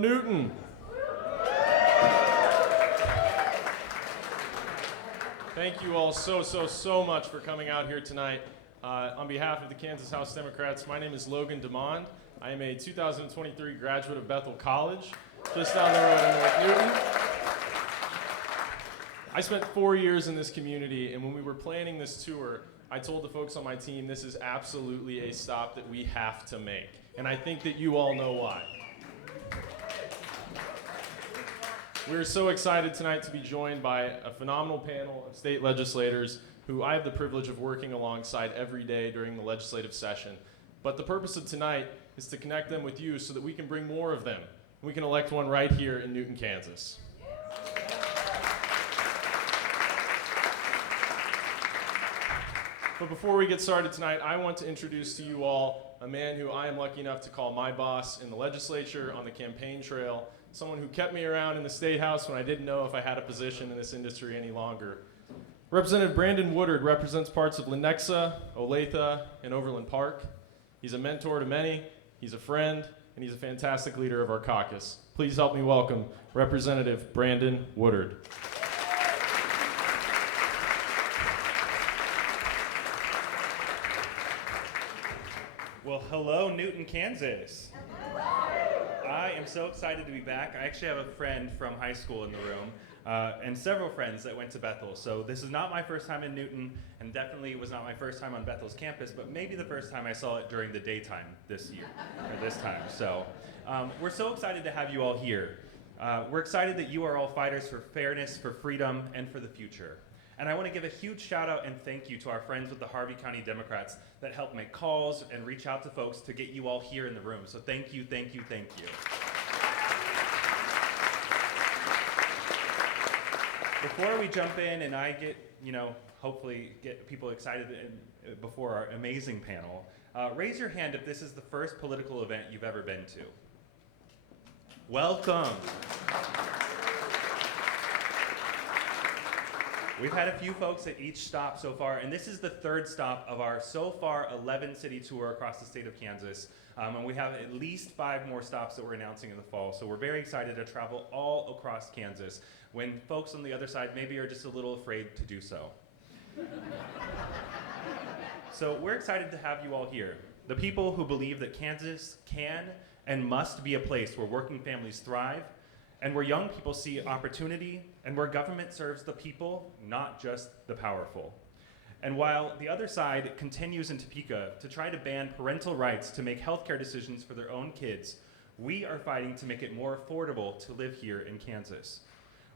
Newton. Thank you all so much for coming out here tonight. On behalf of the Kansas House Democrats, my name is Logan DeMond. I am a 2023 graduate of Bethel College, just down the road in North Newton. I spent 4 years in this community, and when we were planning this tour, I told the folks on my team this is absolutely a stop that we have to make. And I think that you all know why. We're so excited tonight to be joined by a phenomenal panel of state legislators who I have the privilege of working alongside every day during the legislative session. But the purpose of tonight is to connect them with you so that we can bring more of them. We can elect one right here in Newton, Kansas. But before we get started tonight, I want to introduce to you all a man who I am lucky enough to call my boss in the legislature, on the campaign trail, someone who kept me around in the State House when I didn't know if I had a position in this industry any longer. Representative Brandon Woodard represents parts of Lenexa, Olathe, and Overland Park. He's a mentor to many, he's a friend, and he's a fantastic leader of our caucus. Please help me welcome Representative Brandon Woodard. Well, hello, Newton, Kansas. I am so excited to be back. I actually have a friend from high school in the room, and several friends that went to Bethel. So this is not my first time in Newton, and definitely was not my first time on Bethel's campus, but maybe the first time I saw it during the daytime this year, or this time. So we're so excited to have you all here. We're excited that you are all fighters for fairness, for freedom, and for the future. And I want to give a huge shout out and thank you to our friends with the Harvey County Democrats that helped make calls and reach out to folks to get you all here in the room. So thank you, thank you, thank you. Before we jump in and I get, hopefully get people excited before our amazing panel, raise your hand if this is the first political event you've ever been to. Welcome. We've had a few folks at each stop so far, and this is the third stop of our so far 11-city tour across the state of Kansas. And we have at least 5 more stops that we're announcing in the fall. So we're very excited to travel all across Kansas when folks on the other side maybe are just a little afraid to do so. So we're excited to have you all here. The people who believe that Kansas can and must be a place where working families thrive, and where young people see opportunity, and where government serves the people, not just the powerful. And while the other side continues in Topeka to try to ban parental rights to make healthcare decisions for their own kids, we are fighting to make it more affordable to live here in Kansas.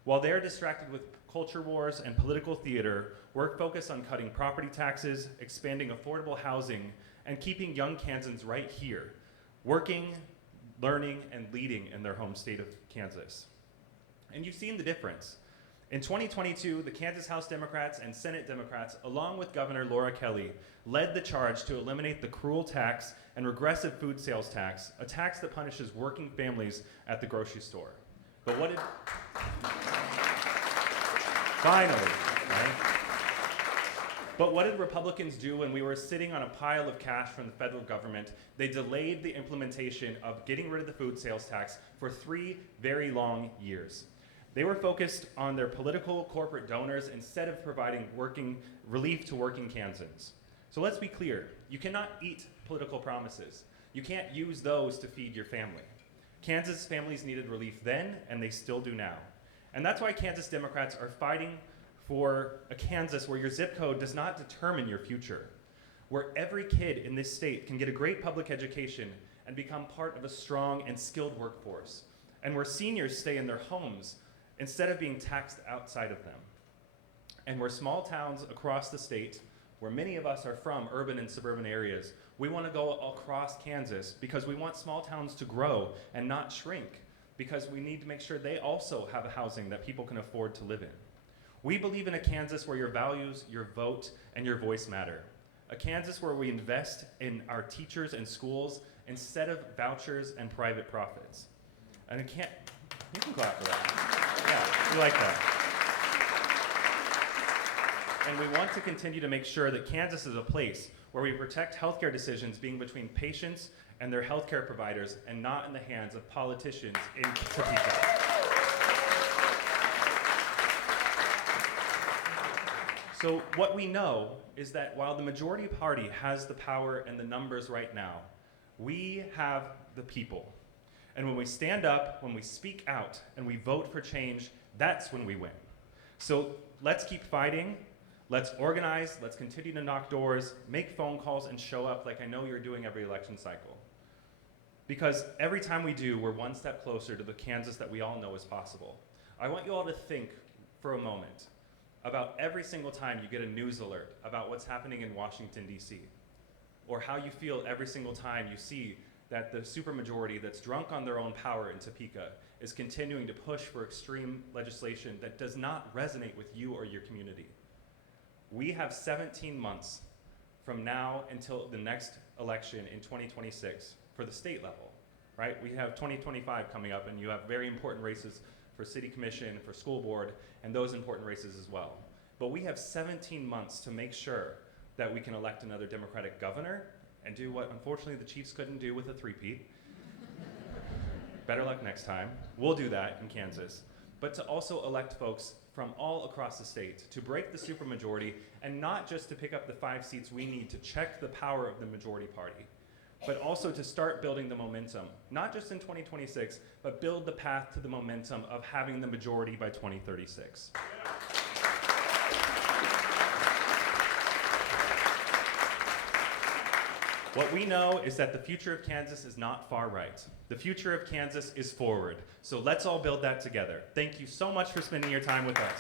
While they're distracted with culture wars and political theater, we're focused on cutting property taxes, expanding affordable housing, and keeping young Kansans right here, working, learning, and leading in their home state of Kansas. And you've seen the difference. In 2022, the Kansas House Democrats and Senate Democrats, along with Governor Laura Kelly, led the charge to eliminate the cruel tax and regressive food sales tax, a tax that punishes working families at the grocery store. But what did... Finally, right? But what did Republicans do when we were sitting on a pile of cash from the federal government? They delayed the implementation of getting rid of the food sales tax for 3 very long years. They were focused on their political corporate donors instead of providing relief to working Kansans. So let's be clear, you cannot eat political promises. You can't use those to feed your family. Kansas families needed relief then, and they still do now. And that's why Kansas Democrats are fighting for a Kansas where your zip code does not determine your future, where every kid in this state can get a great public education and become part of a strong and skilled workforce, and where seniors stay in their homes instead of being taxed outside of them, and where small towns across the state, where many of us are from urban and suburban areas, we want to go across Kansas because we want small towns to grow and not shrink, because we need to make sure they also have a housing that people can afford to live in. We believe in a Kansas where your values, your vote, and your voice matter. A Kansas where we invest in our teachers and schools instead of vouchers and private profits. And you can clap for that. Yeah, we like that. And we want to continue to make sure that Kansas is a place where we protect healthcare decisions being between patients and their healthcare providers and not in the hands of politicians in Topeka. So what we know is that while the majority party has the power and the numbers right now, we have the people. And when we stand up, when we speak out, and we vote for change, that's when we win. So let's keep fighting, let's organize, let's continue to knock doors, make phone calls, and show up like I know you're doing every election cycle. Because every time we do, we're one step closer to the Kansas that we all know is possible. I want you all to think for a moment about every single time you get a news alert about what's happening in Washington, D.C., or how you feel every single time you see that the supermajority that's drunk on their own power in Topeka is continuing to push for extreme legislation that does not resonate with you or your community. We have 17 months from now until the next election in 2026 for the state level, right? We have 2025 coming up, and you have very important races for city commission, for school board, and those important races as well. But we have 17 months to make sure that we can elect another Democratic governor and do what unfortunately the Chiefs couldn't do with a three-peat. Better luck next time. We'll do that in Kansas. But to also elect folks from all across the state to break the supermajority, and not just to pick up the 5 seats we need to check the power of the majority party, but also to start building the momentum, not just in 2026, but build the path to the momentum of having the majority by 2036. What we know is that the future of Kansas is not far right. The future of Kansas is forward. So let's all build that together. Thank you so much for spending your time with us.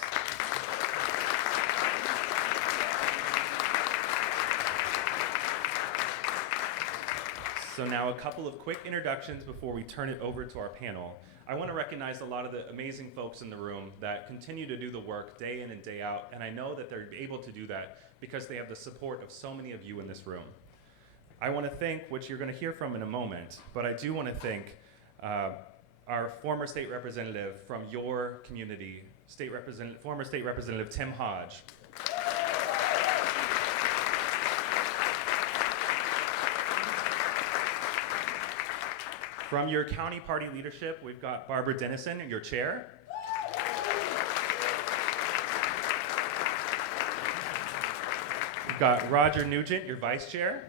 So now a couple of quick introductions before we turn it over to our panel. I want to recognize a lot of the amazing folks in the room that continue to do the work day in and day out, and I know that they're able to do that because they have the support of so many of you in this room. I want to thank, which you're going to hear from in a moment, but I do want to thank our former state representative from your community, former state representative Tim Hodge. From your county party leadership, we've got Barbara Dennison, your chair. We've got Roger Nugent, your vice chair.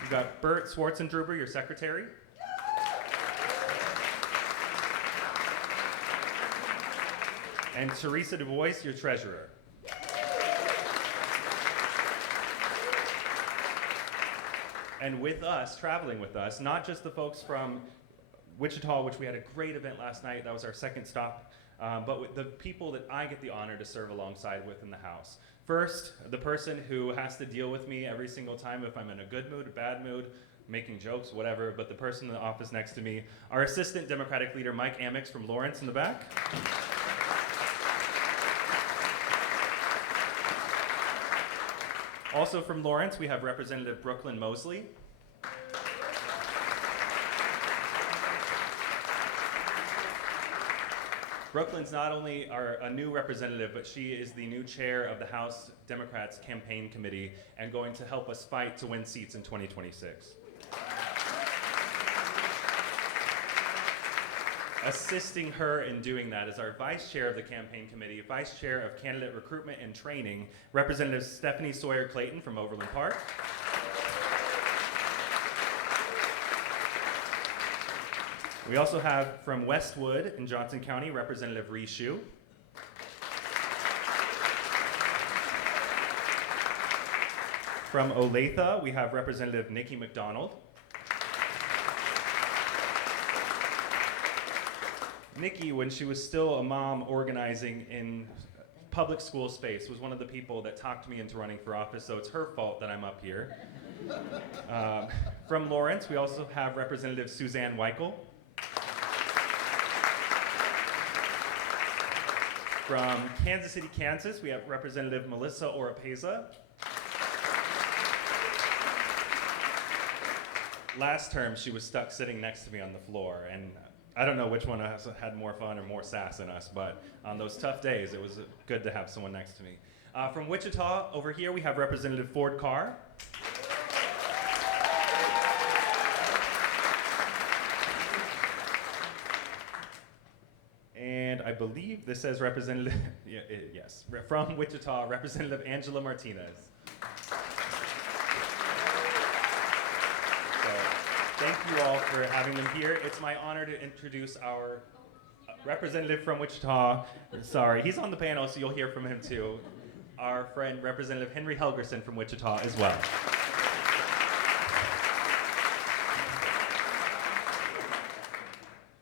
We've got Bert Swartzendruber, your secretary. And Teresa DuBois, your treasurer. And with us, traveling with us, not just the folks from Wichita, which we had a great event last night, that was our second stop, but with the people that I get the honor to serve alongside with in the House. First, the person who has to deal with me every single time if I'm in a good mood, a bad mood, making jokes, whatever, but the person in the office next to me, our Assistant Democratic Leader, Mike Amix from Lawrence in the back. Also from Lawrence, we have Representative Brooklyn Mosley. Brooklyn's not only a new representative, but she is the new chair of the House Democrats Campaign Committee and going to help us fight to win seats in 2026. Assisting her in doing that is our vice chair of the campaign committee, vice chair of candidate recruitment and training, Representative Stephanie Sawyer Clayton from Overland Park. We also have from Westwood in Johnson County, Representative Rui Xu. From Olathe, we have Representative Nikki McDonald. Nikki, when she was still a mom organizing in public school space, was one of the people that talked me into running for office, so it's her fault that I'm up here. From Lawrence, we also have Representative Suzanne Wikle. From Kansas City, Kansas, we have Representative Melissa Oropeza. Last term, she was stuck sitting next to me on the floor, and I don't know which one has had more fun or more sass in us, but on those tough days, it was good to have someone next to me. From Wichita, over here, we have Representative Ford Carr. And I believe this says Representative, yes, from Wichita, Representative Angela Martinez. Thank you all for having them here. It's my honor to introduce our representative from Wichita. Sorry, he's on the panel, so you'll hear from him too. Our friend, Representative Henry Helgerson from Wichita as well.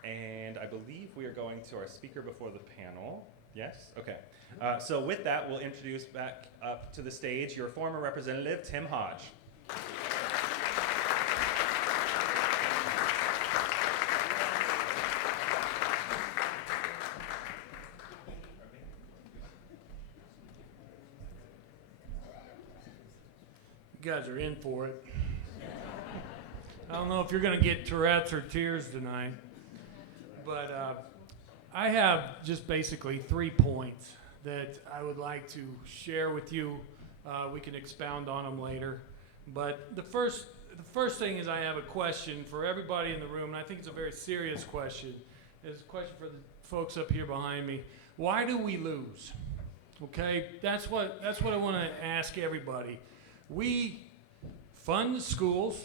And I believe we are going to our speaker before the panel. Yes? Okay. So with that, we'll introduce back up to the stage your former representative, Tim Hodge. You guys are in for it. I don't know if you're going to get Tourette's or tears tonight, but I have just basically 3 points that I would like to share with you. We can expound on them later. But the first thing is I have a question for everybody in the room, and I think it's a very serious question. It's a question for the folks up here behind me. Why do we lose? Okay, that's what I want to ask everybody. We fund the schools,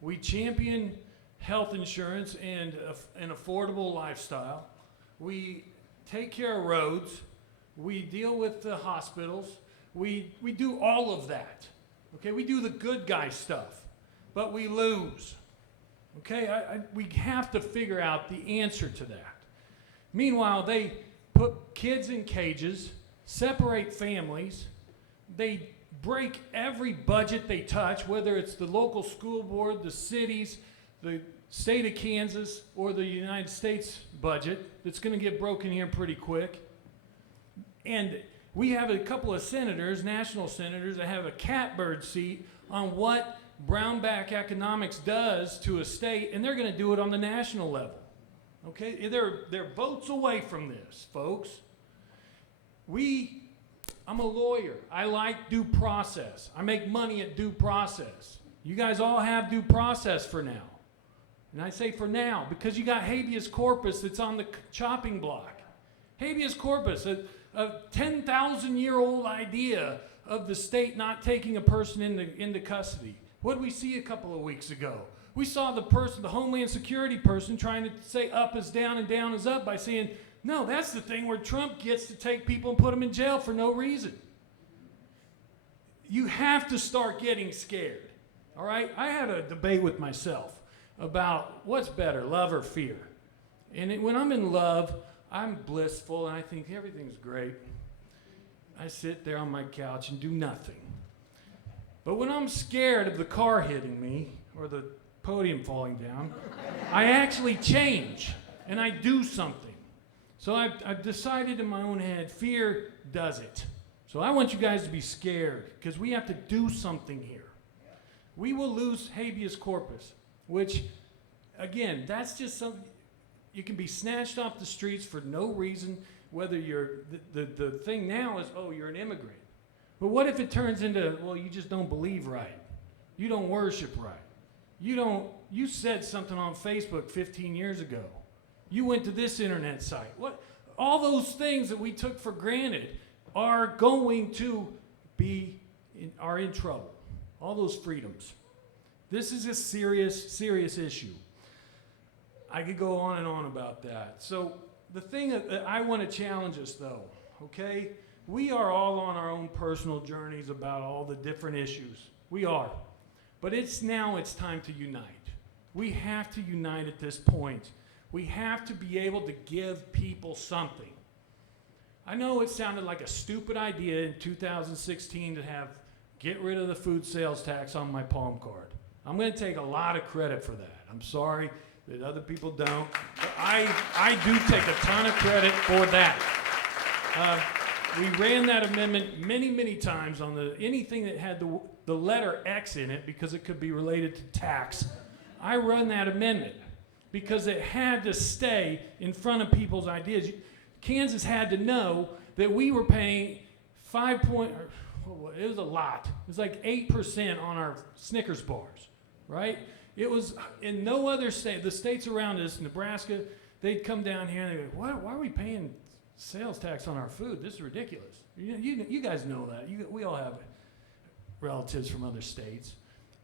we champion health insurance and an affordable lifestyle, we take care of roads, we deal with the hospitals, we do all of that. Okay, we do the good guy stuff, but we lose. Okay, we have to figure out the answer to that. Meanwhile, they put kids in cages, separate families, they break every budget they touch, whether it's the local school board, the cities, the state of Kansas, or the United States budget that's going to get broken here pretty quick. And we have a couple of senators, national senators, that have a catbird seat on what brownback economics does to a state, and they're going to do it on the national level. Okay, they're votes away from this, folks. I'm a lawyer. I like due process. I make money at due process. You guys all have due process for now. And I say for now because you got habeas corpus that's on the chopping block. Habeas corpus, a 10,000-year-old idea of the state not taking a person into custody. What did we see a couple of weeks ago? We saw the Homeland Security person trying to say up is down and down is up by saying, no, that's the thing where Trump gets to take people and put them in jail for no reason. You have to start getting scared, all right? I had a debate with myself about what's better, love or fear. And when I'm in love, I'm blissful and I think everything's great. I sit there on my couch and do nothing. But when I'm scared of the car hitting me or the podium falling down, I actually change and I do something. So I've decided in my own head, fear does it. So I want you guys to be scared because we have to do something here. We will lose habeas corpus, which, again, that's just something, you can be snatched off the streets for no reason, whether you're, the thing now is, oh, you're an immigrant. But what if it turns into, well, you just don't believe right. You don't worship right. You said something on Facebook 15 years ago. You went to this internet site. What? All those things that we took for granted are going to are in trouble. All those freedoms. This is a serious, serious issue. I could go on and on about that. So the thing that I want to challenge us though, okay? We are all on our own personal journeys about all the different issues. We are. But it's time to unite. We have to unite at this point. We have to be able to give people something. I know it sounded like a stupid idea in 2016 to get rid of the food sales tax on my palm card. I'm going to take a lot of credit for that. I'm sorry that other people don't, but I do take a ton of credit for that. We ran that amendment many, many times on anything that had the letter X in it because it could be related to tax. I run that amendment. because it had to stay in front of people's ideas. Kansas had to know that we were paying it was a lot. It was like 8% on our Snickers bars, right? It was in no other state. The states around us, Nebraska, they'd come down here and they'd go, why are we paying sales tax on our food? This is ridiculous. You guys know that. We all have relatives from other states.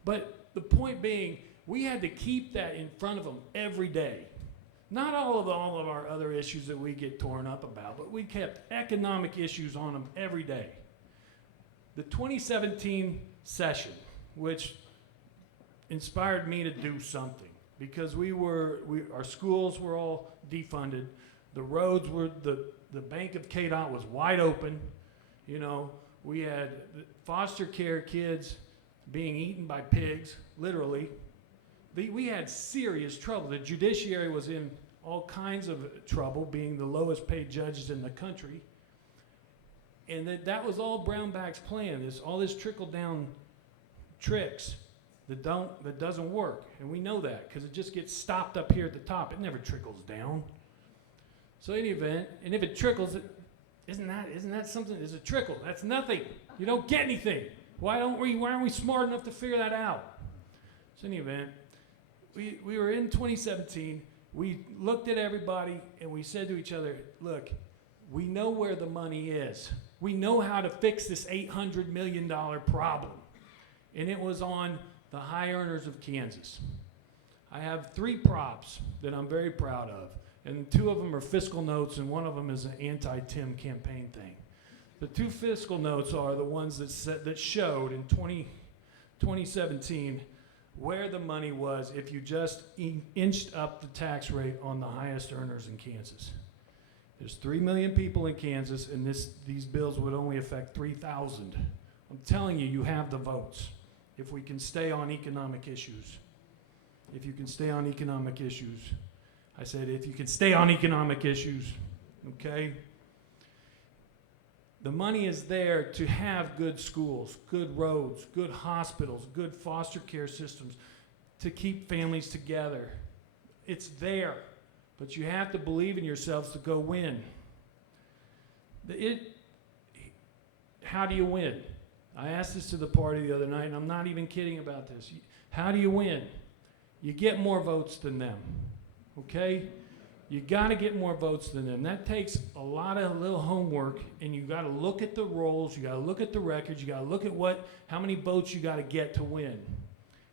But the point being, we had to keep that in front of them every day. Not all of our other issues that we get torn up about, but we kept economic issues on them every day. The 2017 session, which inspired me to do something, because our schools were all defunded, the roads were, the Bank of KDOT was wide open, we had foster care kids being eaten by pigs, literally. We had serious trouble. The judiciary was in all kinds of trouble, being the lowest paid judges in the country. And that was all Brownback's plan, all this trickle-down tricks that doesn't work. And we know that because it just gets stopped up here at the top. It never trickles down. So in any event, and if it trickles, isn't that something? It's a trickle. That's nothing. You don't get anything. Why aren't we smart enough to figure that out? So in any event, we were in 2017. We looked at everybody and we said to each other, look, we know where the money is. We know how to fix this $800 million problem. And it was on the high earners of Kansas. I have 3 props that I'm very proud of. And 2 of them are fiscal notes, and 1 of them is an anti-Tim campaign thing. The 2 fiscal notes are the ones that showed in 2017 where the money was if you just inched up the tax rate on the highest earners in Kansas. There's 3 million people in Kansas, and these bills would only affect 3,000. I'm telling you, you have the votes if we can stay on economic issues. If you can stay on economic issues. I said, if you can stay on economic issues, okay? The money is there to have good schools, good roads, good hospitals, good foster care systems, to keep families together. It's there, but you have to believe in yourselves to go win. How do you win? I asked this to the party the other night, and I'm not even kidding about this. How do you win? You get more votes than them, okay? You got to get more votes than them. That takes a lot of little homework, and you got to look at the rolls, you got to look at the records, you got to look at how many votes you got to get to win.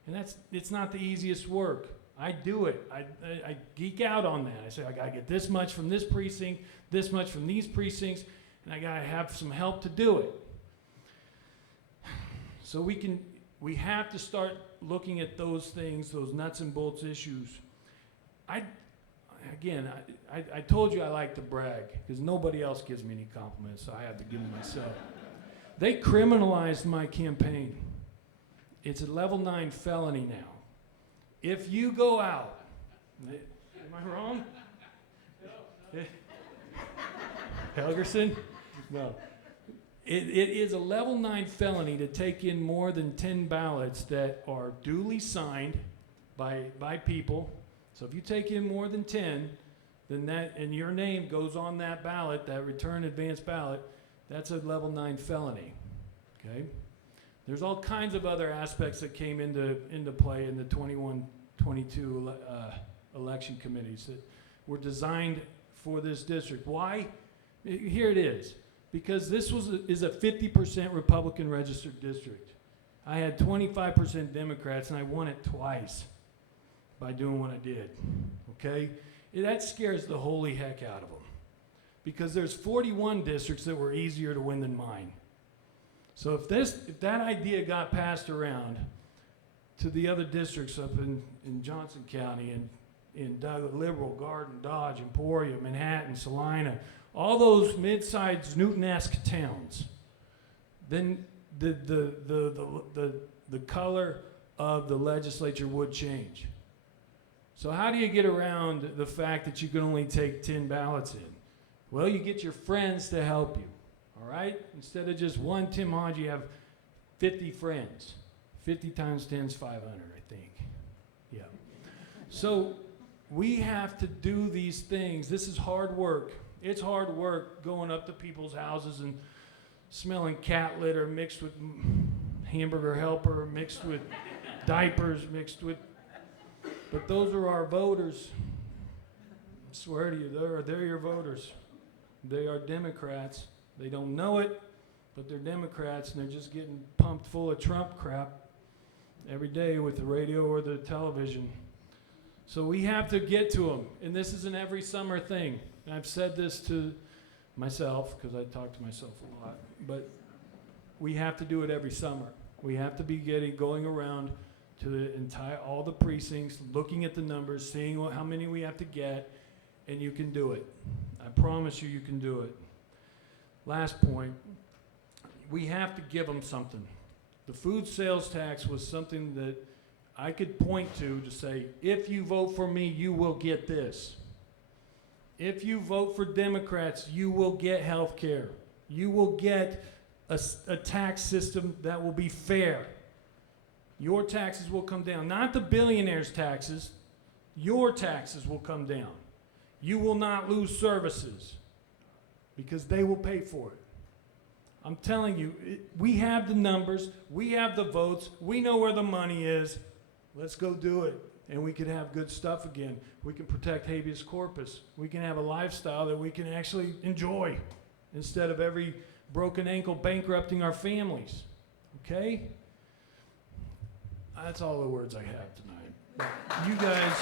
And it's not the easiest work. I do it. I geek out on that. I say I got to get this much from this precinct, this much from these precincts, and I got to have some help to do it. So we have to start looking at those things, those nuts and bolts issues. I told you I like to brag because nobody else gives me any compliments, so I have to give them myself. They criminalized my campaign. It's a level 9 felony now. If you go out, am I wrong? No. Helgerson? No. It is a level 9 felony to take in more than 10 ballots that are duly signed by people. So if you take in more than 10, then and your name goes on that ballot, that return advance ballot, that's a level 9 felony, okay? There's all kinds of other aspects that came into play in the 21-22 election committees that were designed for this district. Why? Here it is. Because this is a 50% Republican registered district. I had 25% Democrats, and I won it twice by doing what I did, okay? That scares the holy heck out of them because there's 41 districts that were easier to win than mine. So if that idea got passed around to the other districts up in Johnson County and in Liberal, Garden, Dodge, Emporia, Manhattan, Salina, all those mid-sized Newton-esque towns, then the color of the legislature would change. So how do you get around the fact that you can only take 10 ballots in? Well, you get your friends to help you, all right? Instead of just one Tim Hodge, you have 50 friends. 50 times 10 is 500, I think. Yeah. So We have to do these things. This is hard work. It's hard work going up to people's houses and smelling cat litter mixed with hamburger helper, mixed with diapers, mixed with... But those are our voters. I swear to you, they're your voters. They are Democrats. They don't know it, but they're Democrats, and they're just getting pumped full of Trump crap every day with the radio or the television. So we have to get to them, and this is an every summer thing. And I've said this to myself, because I talk to myself a lot, but we have to do it every summer. We have to be going around to all the precincts, looking at the numbers, seeing how many we have to get, and you can do it. I promise you, you can do it. Last point, we have to give them something. The food sales tax was something that I could point to say, if you vote for me, you will get this. If you vote for Democrats, you will get health care. You will get a tax system that will be fair. Your taxes will come down. Not the billionaires' taxes. Your taxes will come down. You will not lose services because they will pay for it. I'm telling you, we have the numbers. We have the votes. We know where the money is. Let's go do it. And we can have good stuff again. We can protect habeas corpus. We can have a lifestyle that we can actually enjoy instead of every broken ankle bankrupting our families. Okay? That's all the words I have tonight. You guys,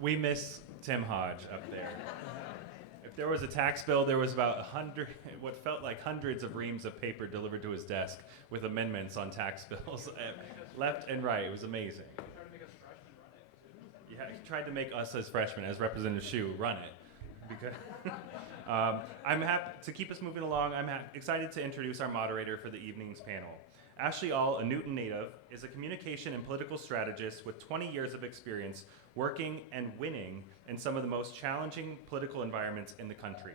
We miss Tim Hodge up there. If there was a tax bill, there was about 100, what felt like hundreds of reams of paper delivered to his desk with amendments on tax bills, left and right. It was amazing. Yeah, he tried to make us as freshmen, as Representative Xu, run it. Because I'm happy to keep us moving along. I'm excited to introduce our moderator for the evening's panel. Ashley All, a Newton native, is a communication and political strategist with 20 years of experience working and winning in some of the most challenging political environments in the country.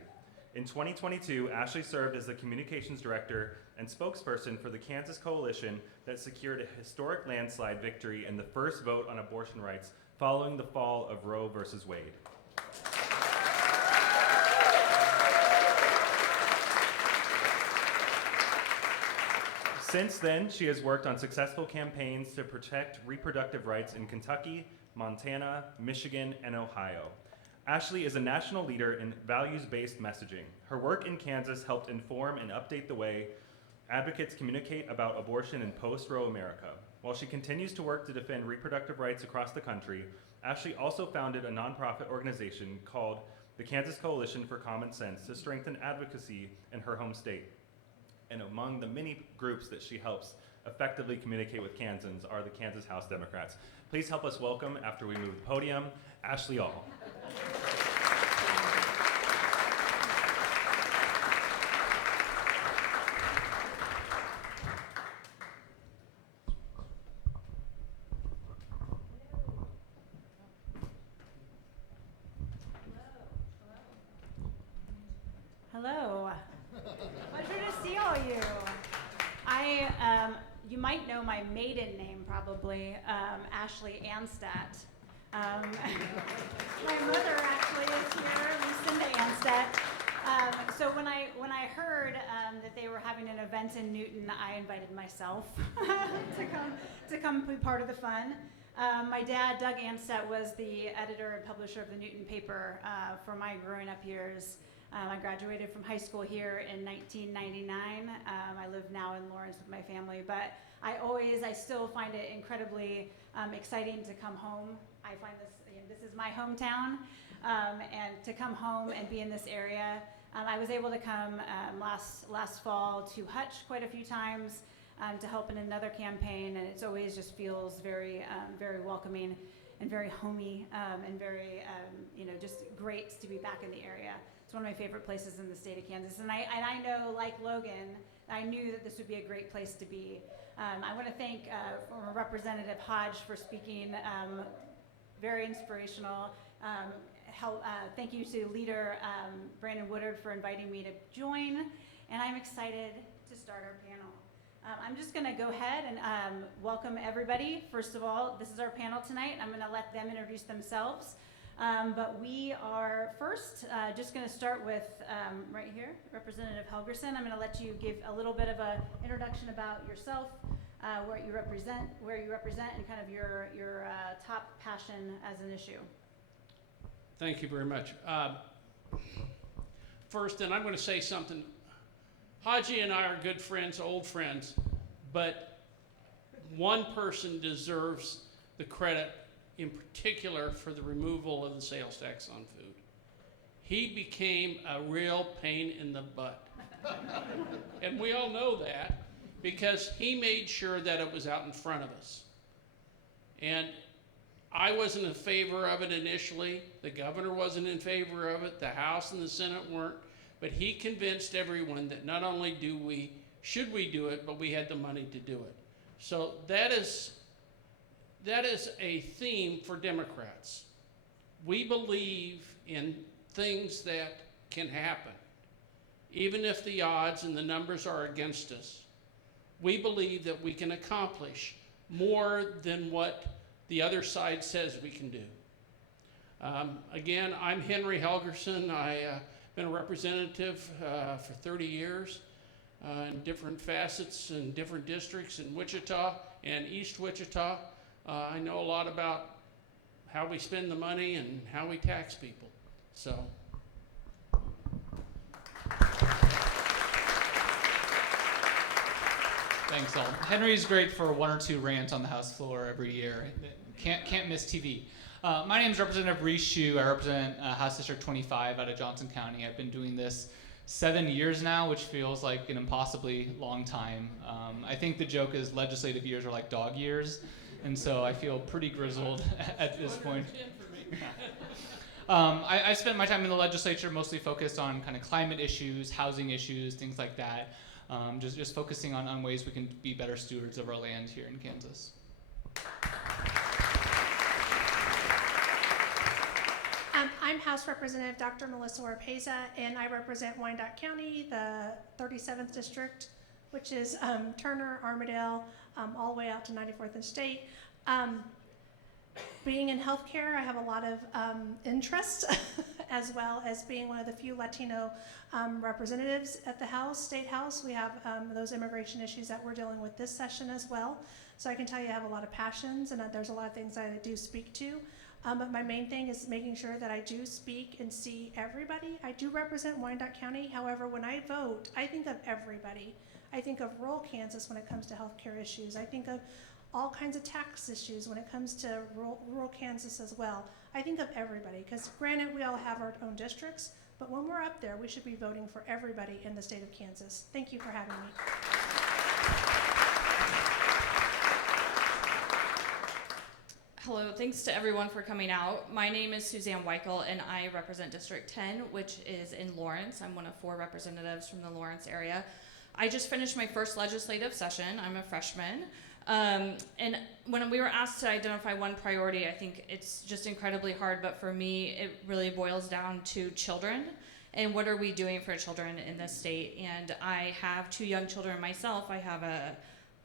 In 2022, Ashley served as the communications director and spokesperson for the Kansas coalition that secured a historic landslide victory in the first vote on abortion rights following the fall of Roe versus Wade. Since then, she has worked on successful campaigns to protect reproductive rights in Kentucky, Montana, Michigan, and Ohio. Ashley is a national leader in values-based messaging. Her work in Kansas helped inform and update the way advocates communicate about abortion in post-Roe America. While she continues to work to defend reproductive rights across the country, Ashley also founded a nonprofit organization called the Kansas Coalition for Common Sense to strengthen advocacy in her home state. And among the many groups that she helps effectively communicate with Kansans are the Kansas House Democrats. Please help us welcome, after we move the podium, Ashley All. Hello. Pleasure to see all you. You might know my maiden name probably, Ashley Anstadt. My mother actually is here, Lucinda Anstadt. So when I heard that they were having an event in Newton, I invited myself to come be part of the fun. My dad, Doug Anstadt, was the editor and publisher of the Newton paper for my growing up years. I graduated from high school here in 1999. I live now in Lawrence with my family, but I still find it incredibly exciting to come home. I find this is my hometown, and to come home and be in this area. I was able to come last fall to Hodge quite a few times to help in another campaign, and it always just feels very, very welcoming and very homey, and very, just great to be back in the area. It's one of my favorite places in the state of Kansas, and I know, like Logan, I knew that this would be a great place to be. I want to thank former Representative Hodge for speaking very inspirational. Thank you to leader Brandon Woodard for inviting me to join, and I'm excited to start our panel. I'm just going to go ahead and welcome everybody. First of all, this is our panel tonight. I'm going to let them introduce themselves. But we are first just going to start with right here, Representative Helgerson. I'm going to let you give a little bit of an introduction about yourself, where you represent, and kind of your top passion as an issue. Thank you very much. First, and I'm going to say something. Hodge and I are good friends, old friends, but one person deserves the credit in particular for the removal of the sales tax on food. He became a real pain in the butt. And we all know that because he made sure that it was out in front of us. And I wasn't in favor of it initially. The governor wasn't in favor of it. The House and the Senate weren't. But he convinced everyone that not only should we do it, but we had the money to do it. So that is a theme for Democrats. We believe in things that can happen, even if the odds and the numbers are against us. We believe that we can accomplish more than what the other side says we can do. Again, I'm Henry Helgerson. I've been a representative for 30 years in different facets and different districts in Wichita and East Wichita. I know a lot about how we spend the money and how we tax people. So. Thanks, all. Henry's great for one or two rants on the House floor every year. Can't miss TV. My name is Representative Rui Xu. I represent House District 25 out of Johnson County. I've been doing this 7 years now, which feels like an impossibly long time. I think the joke is legislative years are like dog years, and so I feel pretty grizzled at this point. I spent my time in the legislature mostly focused on kind of climate issues, housing issues, things like that. Just focusing on ways we can be better stewards of our land here in Kansas. I'm House Representative Dr. Melissa Oropeza, and I represent Wyandotte County, the 37th District, which is Turner, Armadale, all the way out to 94th and State. Being in healthcare, I have a lot of interest, as well as being one of the few Latino representatives at the State House. We have those immigration issues that we're dealing with this session as well. So I can tell you I have a lot of passions, and there's a lot of things that I do speak to. But my main thing is making sure that I do speak and see everybody. I do represent Wyandotte County. However, when I vote, I think of everybody. I think of rural Kansas when it comes to healthcare issues. I think of all kinds of tax issues when it comes to rural Kansas as well. I think of everybody, because granted, we all have our own districts, but when we're up there, we should be voting for everybody in the state of Kansas. Thank you for having me. Hello, thanks to everyone for coming out. My name is Suzanne Wikle, and I represent District 10, which is in Lawrence. I'm one of 4 representatives from the Lawrence area. I just finished my first legislative session. I'm a freshman. And when we were asked to identify one priority, I think it's just incredibly hard, but for me, it really boils down to children and what are we doing for children in this state. And I have 2 young children myself. I have a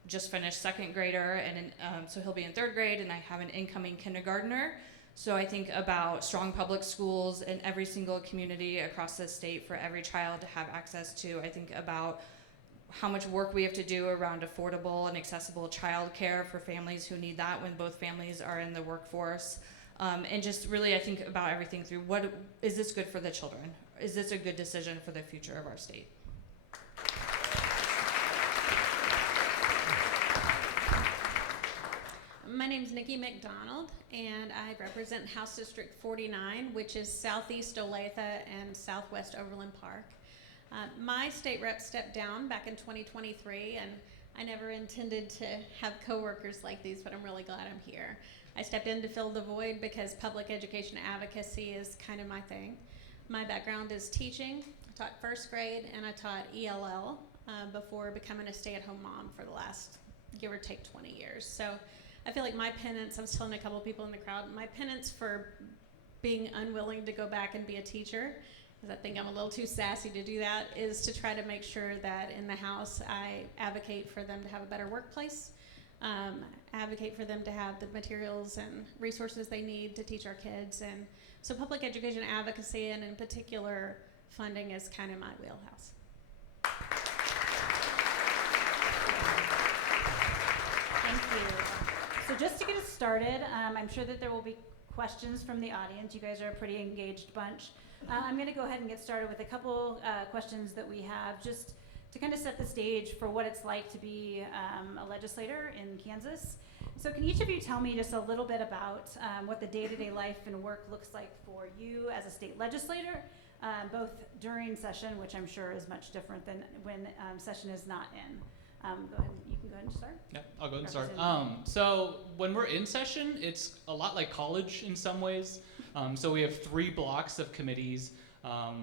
just finished 2nd grader, and so he'll be in 3rd grade, and I have an incoming kindergartner. So I think about strong public schools in every single community across the state for every child to have access to. I think about how much work we have to do around affordable and accessible childcare for families who need that when both families are in the workforce. And just really, I think about everything through what is this good for the children? Is this a good decision for the future of our state? My name is Nikki McDonald, and I represent House District 49, which is southeast Olathe and southwest Overland Park. My state rep stepped down back in 2023, and I never intended to have coworkers like these, but I'm really glad I'm here. I stepped in to fill the void because public education advocacy is kind of my thing. My background is teaching. I taught 1st grade, and I taught ELL before becoming a stay-at-home mom for the last, give or take, 20 years. So I feel like my penance, I was telling a couple people in the crowd, my penance for being unwilling to go back and be a teacher, because I think I'm a little too sassy to do that, is to try to make sure that in the House I advocate for them to have a better workplace, advocate for them to have the materials and resources they need to teach our kids. And so public education advocacy, and in particular funding, is kind of my wheelhouse. Thank you. So just to get us started, I'm sure that there will be questions from the audience. You guys are a pretty engaged bunch. I'm going to go ahead and get started with a couple questions that we have, just to kind of set the stage for what it's like to be a legislator in Kansas. So can each of you tell me just a little bit about what the day-to-day life and work looks like for you as a state legislator, both during session, which I'm sure is much different than when session is not in. Go ahead, you can go ahead and start. Yeah, I'll go ahead and start. So when we're in session, it's a lot like college in some ways. So we have 3 blocks of committees,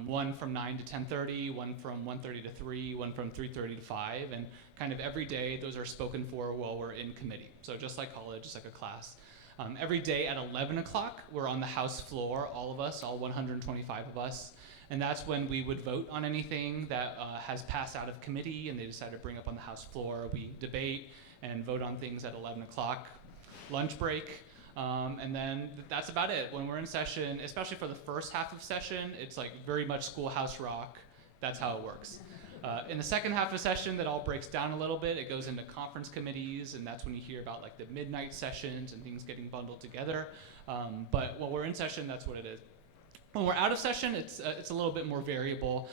one from 9 to 10:30, one from 1:30 to 3, one from 3:30 to 5, and kind of every day those are spoken for while we're in committee. So just like college, just like a class. Every day at 11 o'clock, we're on the House floor, all of us, all 125 of us. And that's when we would vote on anything that has passed out of committee and they decide to bring up on the House floor. We debate and vote on things at 11 o'clock, lunch break, and then that's about it. When we're in session, especially for the first half of session, it's like very much schoolhouse rock. That's how it works. In the second half of session, that all breaks down a little bit. It goes into conference committees, and that's when you hear about like the midnight sessions and things getting bundled together. But while we're in session, that's what it is. When we're out of session, it's a little bit more variable.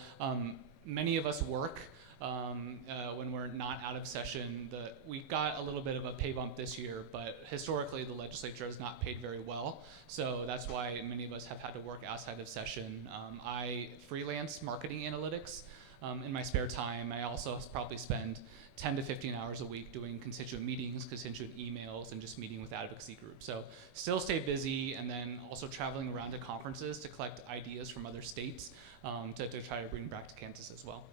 Many of us work when we're not out of session. We got a little bit of a pay bump this year, but historically the legislature has not paid very well. So that's why many of us have had to work outside of session. I freelance marketing analytics in my spare time. I also probably spend 10 to 15 hours a week doing constituent meetings, constituent emails, and just meeting with advocacy groups. So still stay busy, and then also traveling around to conferences to collect ideas from other states to try to bring back to Kansas as well.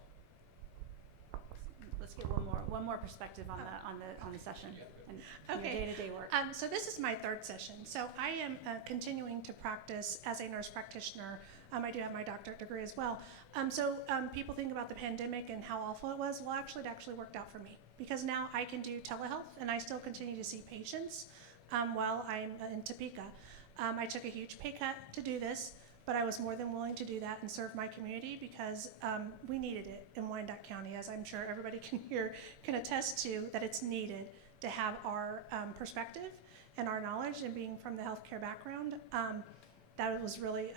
Let's get one more perspective on the session and your day-to-day work. So this is my 3rd session. So I am continuing to practice as a nurse practitioner. I do have my doctorate degree as well. So people think about the pandemic and how awful it was. Well, actually, it actually worked out for me because now I can do telehealth and I still continue to see patients while I'm in Topeka. I took a huge pay cut to do this, but I was more than willing to do that and serve my community because we needed it in Wyandotte County, as I'm sure everybody can attest to, that it's needed to have our perspective and our knowledge, and being from the healthcare background, that was really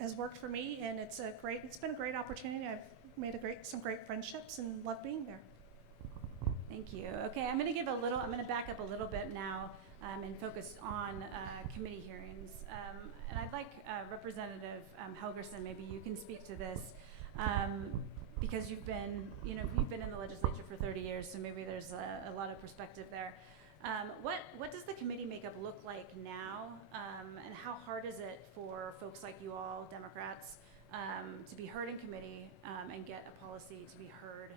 has worked for me, and it's been a great opportunity. I've made some great friendships and love being there. Thank you. Okay, I'm going to back up a little bit now and focus on committee hearings. And I'd like Representative Helgerson, maybe you can speak to this because you've been in the legislature for 30 years, so maybe there's a lot of perspective there. What does the committee makeup look like now, and how hard is it for folks like you all, Democrats, to be heard in committee and get a policy to be heard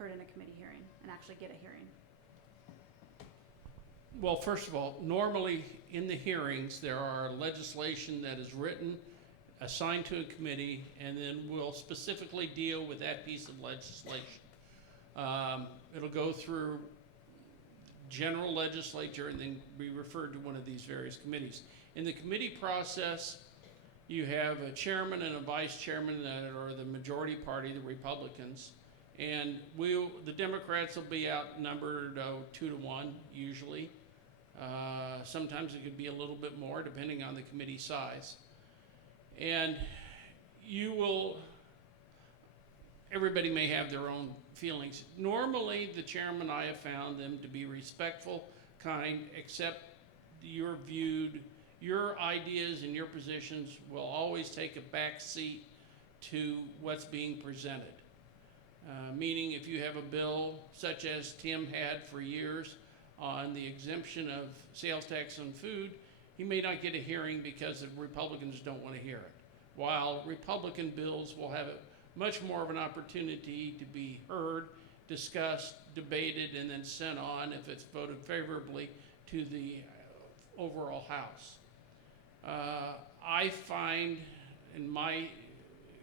in a committee hearing and actually get a hearing? Well, first of all, normally in the hearings, there are legislation that is written, assigned to a committee, and then we'll specifically deal with that piece of legislation. It'll go through general legislature and then be referred to one of these various committees. In the committee process, you have a chairman and a vice chairman that are the majority party, the Republicans, and the Democrats will be outnumbered 2-1 usually. Sometimes it could be a little bit more depending on the committee size. And everybody may have their own feelings. Normally, the chairman, I have found them to be respectful, kind, accept your ideas and your positions will always take a back seat to what's being presented. Meaning if you have a bill such as Tim had for years on the exemption of sales tax on food, he may not get a hearing because the Republicans don't want to hear it. While Republican bills will have much more of an opportunity to be heard, discussed, debated, and then sent on, if it's voted favorably, to the overall House. I find, in my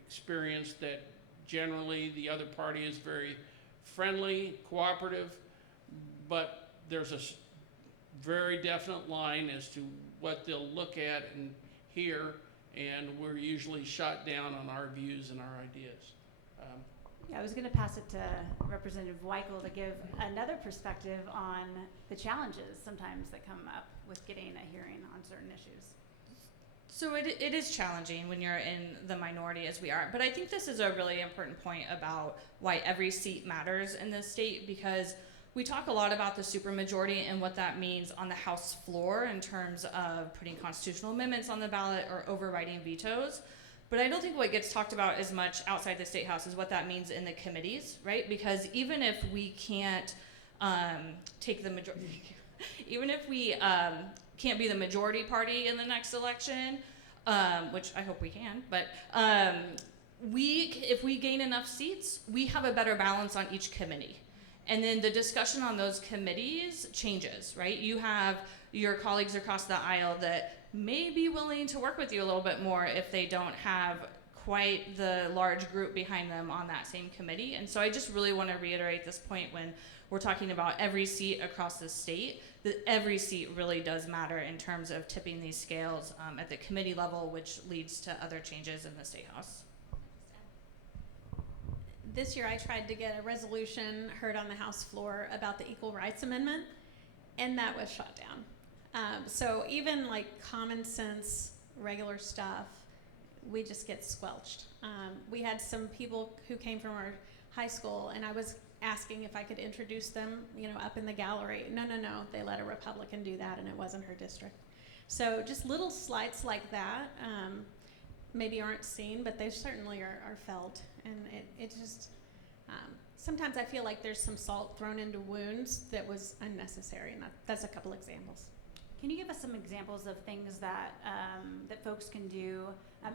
experience, that generally the other party is very friendly, cooperative, but there's a very definite line as to what they'll look at and hear, and we're usually shot down on our views and our ideas. Yeah, I was going to pass it to Representative Wikle to give another perspective on the challenges sometimes that come up with getting a hearing on certain issues. So it is challenging when you're in the minority as we are, but I think this is a really important point about why every seat matters in this state, because we talk a lot about the supermajority and what that means on the House floor in terms of putting constitutional amendments on the ballot or overriding vetoes. But I don't think what gets talked about as much outside the State House is what that means in the committees, right? Because even if we can't take the majority, even if we can't be the majority party in the next election, which I hope we can, but if we gain enough seats, we have a better balance on each committee. And then the discussion on those committees changes, right? You have your colleagues across the aisle that may be willing to work with you a little bit more if they don't have quite the large group behind them on that same committee. And so I just really want to reiterate this point when we're talking about every seat across the state, that every seat really does matter in terms of tipping these scales at the committee level, which leads to other changes in the State House. This year I tried to get a resolution heard on the House floor about the Equal Rights Amendment, and that was shot down. So even like common sense, regular stuff, we just get squelched. We had some people who came from our high school, and I was asking if I could introduce them, up in the gallery. No, they let a Republican do that, and it wasn't her district. So just little slights like that maybe aren't seen, but they certainly are felt. And it just, sometimes I feel like there's some salt thrown into wounds that was unnecessary, and that's a couple examples. Can you give us some examples of things that that folks can do?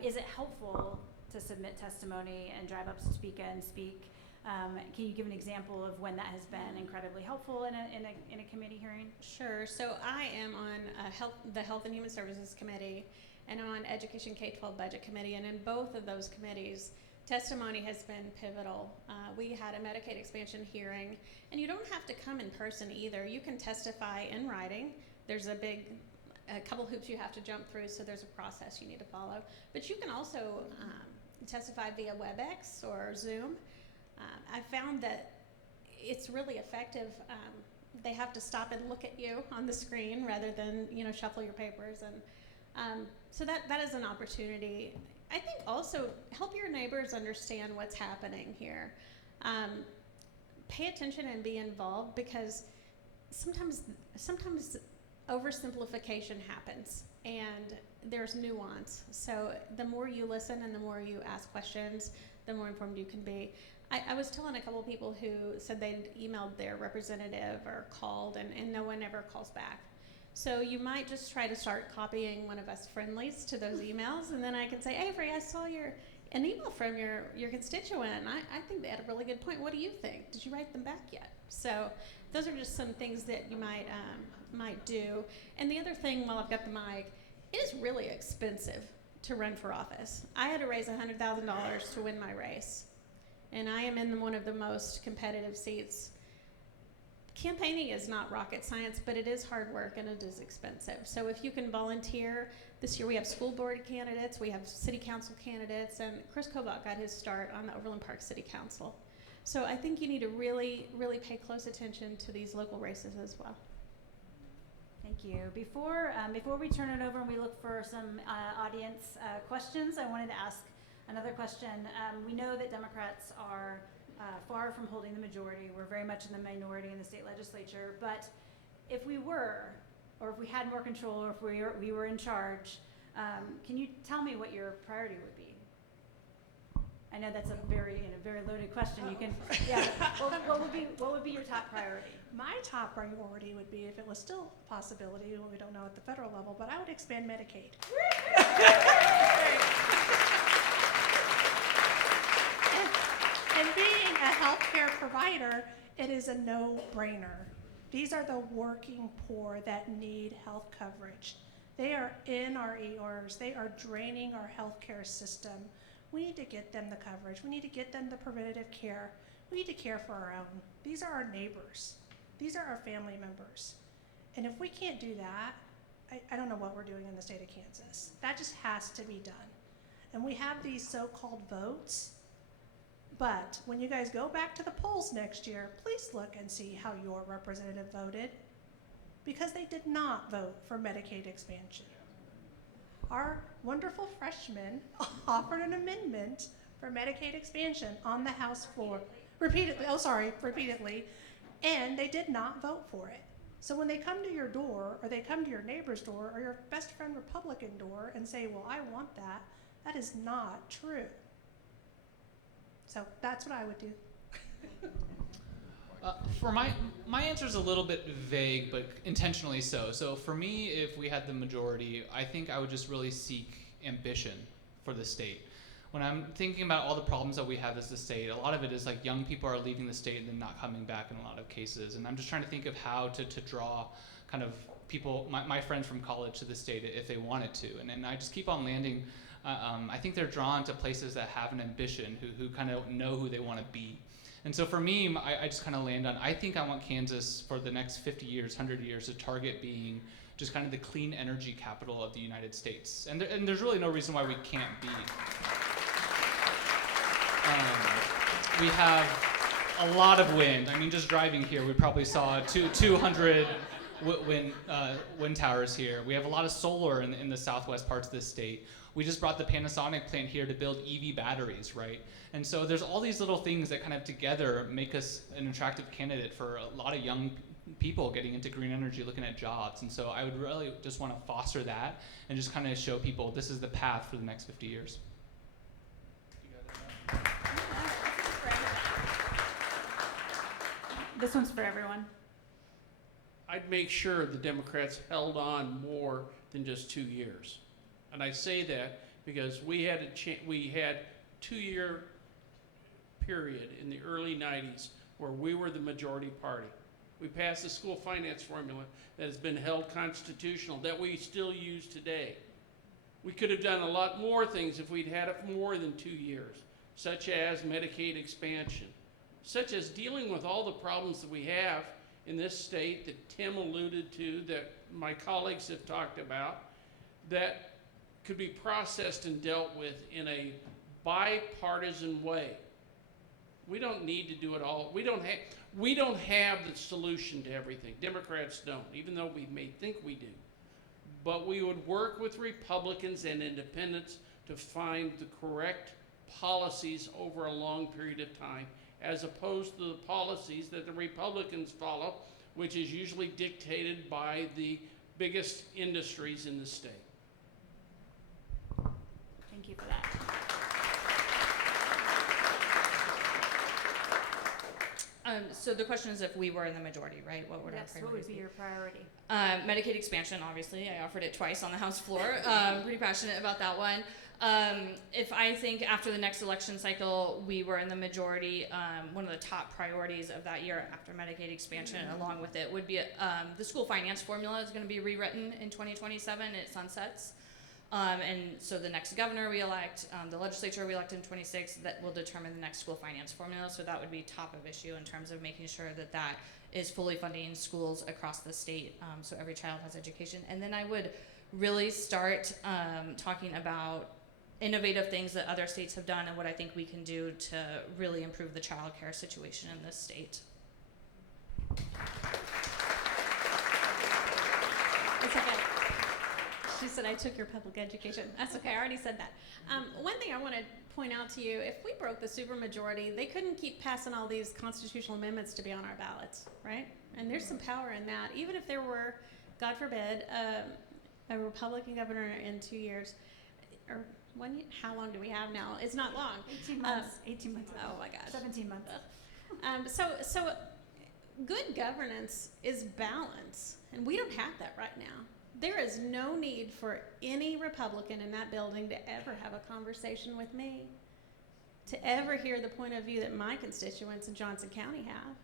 Is it helpful to submit testimony and drive up to speak? Can you give an example of when that has been incredibly helpful in a committee hearing? Sure. So I am on the Health and Human Services Committee, and I'm on Education K-12 Budget Committee, and in both of those committees, testimony has been pivotal. We had a Medicaid expansion hearing, and you don't have to come in person either. You can testify in writing. There's a couple hoops you have to jump through, so there's a process you need to follow. But you can also testify via WebEx or Zoom. I found that it's really effective. They have to stop and look at you on the screen rather than shuffle your papers, and so that is an opportunity. I think also help your neighbors understand what's happening here. Pay attention and be involved, because sometimes oversimplification happens and there's nuance. So the more you listen and the more you ask questions, the more informed you can be. I was telling a couple of people who said they'd emailed their representative or called, and no one ever calls back. So you might just try to start copying one of us friendlies to those emails, and then I can say, Avery, I saw an email from your constituent, and I think they had a really good point. What do you think? Did you write them back yet? So those are just some things that you might do. And the other thing, while I've got the mic, it is really expensive to run for office. I had to raise $100,000 to win my race, and I am in one of the most competitive seats. Campaigning is not rocket science, but it is hard work and it is expensive. So if you can volunteer, this year we have school board candidates, we have city council candidates, and Chris Kobach got his start on the Overland Park City Council. So I think you need to really, really pay close attention to these local races as well. Thank you. Before we turn it over and we look for some audience questions, I wanted to ask another question. We know that Democrats are far from holding the majority. We're very much in the minority in the state legislature. But if we were, or if we had more control, or if we were in charge, can you tell me what your priority would be? I know that's a very loaded question. You can, yeah. What would be your top priority? My top priority would be, if it was still a possibility, we don't know at the federal level, but I would expand Medicaid. And being a healthcare provider, It is a no-brainer. These are the working poor that need health coverage. They are in our ERs. They are draining our healthcare system. We need to get them the coverage. We need to get them the preventative care. We need to care for our own. These are our neighbors. These are our family members. And if we can't do that, I don't know what we're doing in the state of Kansas. That just has to be done. And we have these so-called votes, but when you guys go back to the polls next year, please look and see how your representative voted, because they did not vote for Medicaid expansion. Our wonderful freshman offered an amendment for Medicaid expansion on the House floor, repeatedly, and they did not vote for it. So when they come to your door, or they come to your neighbor's door, or your best friend Republican door and say, well, I want that, that is not true. So that's what I would do. For my answer is a little bit vague, but intentionally so. So for me, if we had the majority, I think I would just really seek ambition for the state. When I'm thinking about all the problems that we have as a state, a lot of it is like young people are leaving the state and then not coming back in a lot of cases. And I'm just trying to think of how to draw kind of people, my friends from college to the state if they wanted to. And I just keep on landing. I think they're drawn to places that have an ambition, who kind of know who they want to be. And so for me, I just kind of land on, I think I want Kansas for the next 50 years, 100 years to target being just kind of the clean energy capital of the United States. And there's really no reason why we can't be. We have a lot of wind. I mean, just driving here, we probably saw 200 wind towers here. We have a lot of solar in the southwest parts of the state. We just brought the Panasonic plant here to build EV batteries, right? And so there's all these little things that kind of together make us an attractive candidate for a lot of young people getting into green energy, looking at jobs. And so I would really just want to foster that and just kind of show people this is the path for the next 50 years. This one's for everyone. I'd make sure the Democrats held on more than just 2 years. And I say that because we had 2-year period in the early 90s where we were the majority party. We passed the school finance formula that has been held constitutional that we still use today. We could have done a lot more things if we'd had it more than 2 years, such as Medicaid expansion, such as dealing with all the problems that we have in this state that Tim alluded to, that my colleagues have talked about, that could be processed and dealt with in a bipartisan way. We don't need to do it all. We don't have the solution to everything. Democrats don't, even though we may think we do. But we would work with Republicans and independents to find the correct policies over a long period of time, as opposed to the policies that the Republicans follow, which is usually dictated by the biggest industries in the state. Thank you for that. So the question is, if we were in the majority, right? What would our Yes, what priorities would be your priority? Medicaid expansion, obviously. I offered it twice on the House floor. Pretty passionate about that one. If I think after the next election cycle, we were in the majority, one of the top priorities of that year after Medicaid expansion, along with it, would be the school finance formula is going to be rewritten in 2027. It sunsets. And so the next governor we elect, the legislature we elect in 26, that will determine the next school finance formula. So that would be top of issue in terms of making sure that that is fully funding schools across the state, so every child has education. And then I would really start talking about innovative things that other states have done and what I think we can do to really improve the child care situation in this state. It's okay. She said, I took your public education. That's okay, I already said that. One thing I want to point out to you, if we broke the supermajority, they couldn't keep passing all these constitutional amendments to be on our ballots, right? And there's some power in that. Even if there were, God forbid, a Republican governor in 2 years, or 1 year, how long do we have now? It's not long. 18 months. 18 months. Oh my gosh. 17 months. So good governance is balance, and we don't have that right now. There is no need for any Republican in that building to ever have a conversation with me, to ever hear the point of view that my constituents in Johnson County have.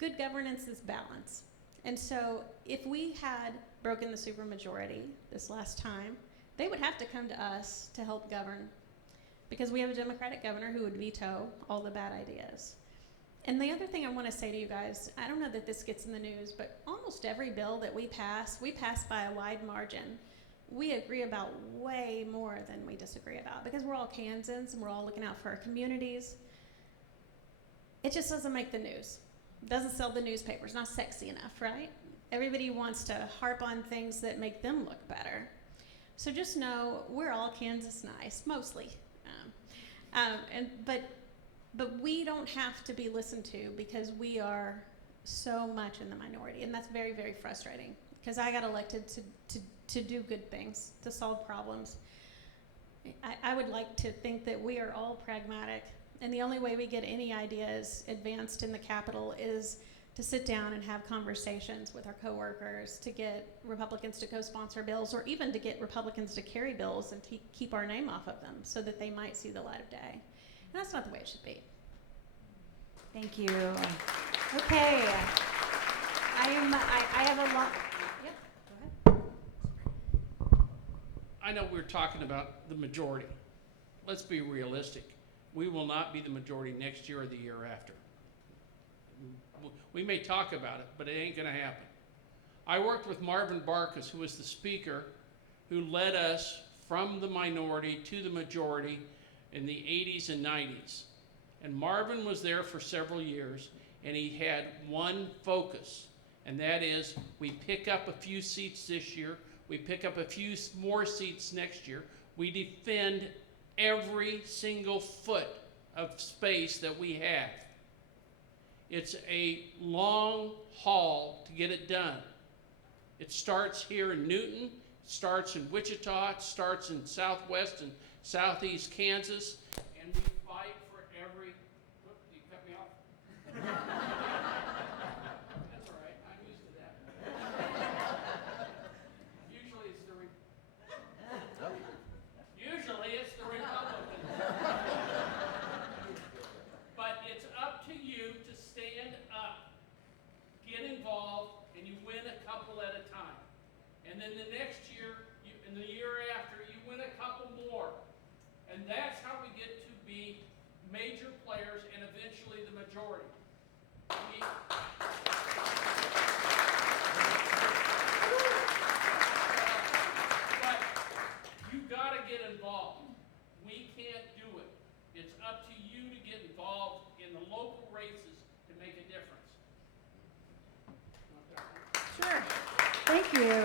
good governance is balance. And so if we had broken the supermajority this last time, they would have to come to us to help govern, because we have a Democratic governor who would veto all the bad ideas. And the other thing I want to say to you guys, I don't know that this gets in the news, but almost every bill that we pass by a wide margin. We agree about way more than we disagree about, because we're all Kansans and we're all looking out for our communities. It just doesn't make the news. It doesn't sell the newspapers, not sexy enough, right? Everybody wants to harp on things that make them look better. So just know we're all Kansas nice, mostly. But we don't have to be listened to, because we are so much in the minority, and that's very, very frustrating, because I got elected to do good things, to solve problems. I would like to think that we are all pragmatic, and the only way we get any ideas advanced in the Capitol is to sit down and have conversations with our coworkers, to get Republicans to co-sponsor bills, or even to get Republicans to carry bills and to keep our name off of them so that they might see the light of day. And that's not the way it should be. Thank you. Okay. I have a lot. Yep, go ahead. I know we're talking about the majority. Let's be realistic. We will not be the majority next year or the year after. We may talk about it, but it ain't gonna happen. I worked with Marvin Barkas, who was the speaker, who led us from the minority to the majority in the 80s and 90s. And Marvin was there for several years, and he had one focus, and that is, we pick up a few seats this year, we pick up a few more seats next year, we defend every single foot of space that we have. It's a long haul to get it done. It starts here in Newton, it starts in Wichita, it starts in southwest and southeast Kansas, and we fight for every, whoop, you cut me off? That's all right, I'm used to that. Usually it's the Republicans. But it's up to you to stand up, get involved, and you win a couple at a time. And then the next year, and the year after, you win a couple more. And that's how we get to be major players and eventually the majority. But you gotta get involved. We can't do it. It's up to you to get involved in the local races to make a difference. Sure. Thank you.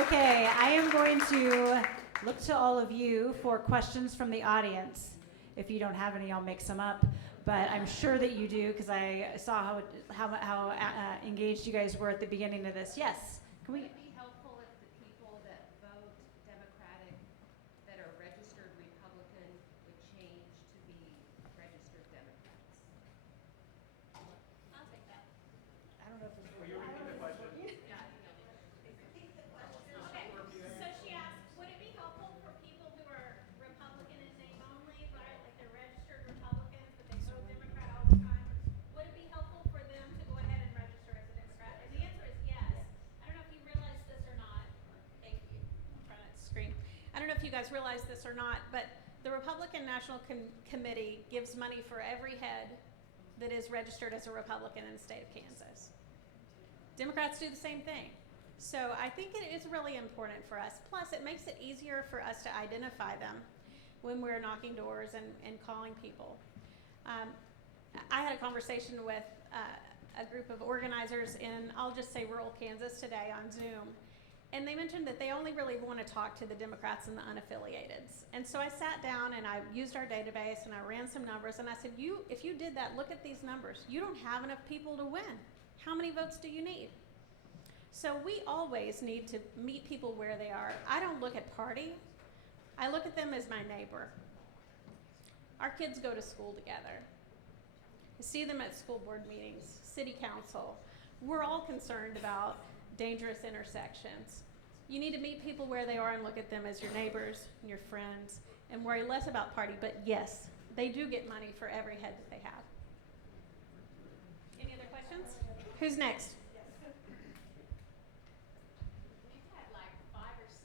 Okay, I am going to look to all of you for questions from the audience. If you don't have any, I'll make some up. But I'm sure that you do, because I saw how engaged you guys were at the beginning of this. Yes. Can we? Would it be helpful if the people that vote Democratic that are registered Republican would change to be registered Democrats? I'll take that. I don't know if this Will you repeat the question? Okay, so she asked, would it be helpful for people who are Republican in name only, right? Like they're registered Republicans, but they vote Democrat all the time. Would it be helpful for them to go ahead and register as a Democrat? And the answer is yes. I don't know if you realize this or not. Thank you. I'm trying to screen. I don't know if you guys realize this or not, but the Republican National Committee gives money for every head that is registered as a Republican in the state of Kansas. Democrats do the same thing. So I think it is really important for us. Plus, it makes it easier for us to identify them when we're knocking doors and calling people. I had a conversation with a group of organizers in, I'll just say, rural Kansas today on Zoom. And they mentioned that they only really want to talk to the Democrats and the unaffiliateds. And so I sat down and I used our database and I ran some numbers and I said, if you did that, look at these numbers. You don't have enough people to win. How many votes do you need? So we always need to meet people where they are. I don't look at party. I look at them as my neighbor. Our kids go to school together. I see them at school board meetings, city council. We're all concerned about dangerous intersections. You need to meet people where they are and look at them as your neighbors and your friends and worry less about party. But yes, they do get money for every head that they have. Any other questions? Who's next? We've had like 5 or 6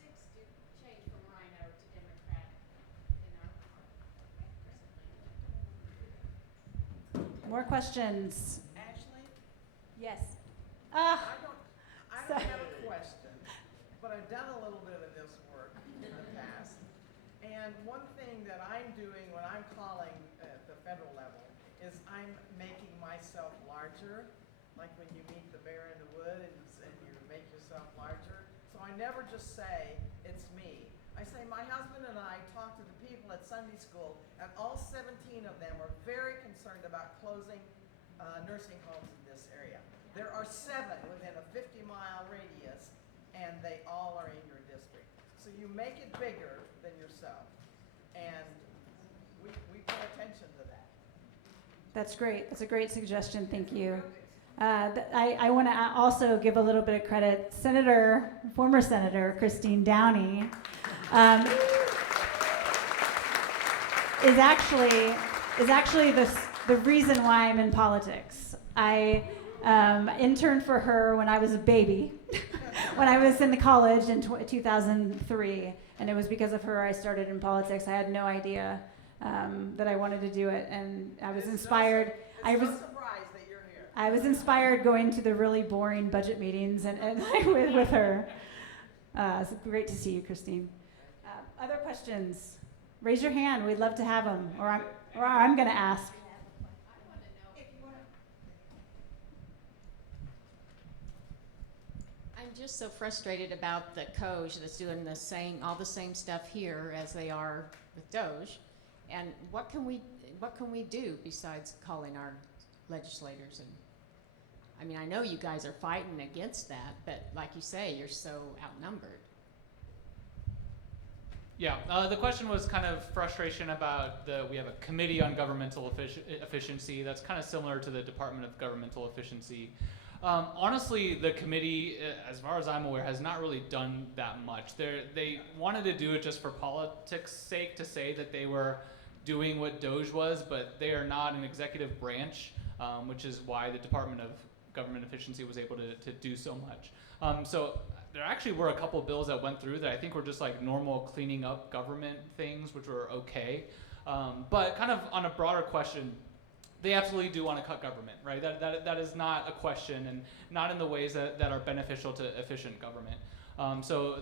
change from Rhino to Democratic in our recently. More questions? Ashley, Yes. I don't So- have a question, but I've done a little bit of this work in the past. And one thing that I'm doing when I'm calling at the federal level is I'm making myself larger, like when you meet the bear in the wood and you make yourself larger. So I never just say, it's me. I say, my husband and I talked to the people at Sunday school, and all 17 of them were very concerned about closing nursing homes in this area. There are 7 within a 50-mile radius, and they all are in your district. So you make it bigger than yourself, and we pay attention to that. That's great. That's a great suggestion. Thank you. I want to also give a little bit of credit. Former Senator Christine Downey is actually the reason why I'm in politics. I interned for her when I was a baby, when I was in the college in 2003, and it was because of her I started in politics. I had no idea that I wanted to do it, and I was inspired. It's no surprise that you're here. I was inspired going to the really boring budget meetings and with her. It's great to see you, Christine. Other questions? Raise your hand. We'd love to have them, or I'm going to ask. I'm just so frustrated about the Doge that's doing all the same stuff here as they are with Doge. And what can we do besides calling our legislators? And I mean, I know you guys are fighting against that, but like you say, you're so outnumbered. Yeah, the question was kind of frustration about we have a committee on governmental efficiency that's kind of similar to the Department of Governmental Efficiency. Honestly, the committee, as far as I'm aware, has not really done that much. They wanted to do it just for politics' sake, to say that they were doing what Doge was, but they are not an executive branch, which is why the Department of Government Efficiency was able to do so much. So there actually were a couple of bills that went through that I think were just like normal cleaning up government things, which were okay. But kind of on a broader question, they absolutely do want to cut government, right? That is not a question, and not in the ways that are beneficial to efficient government. So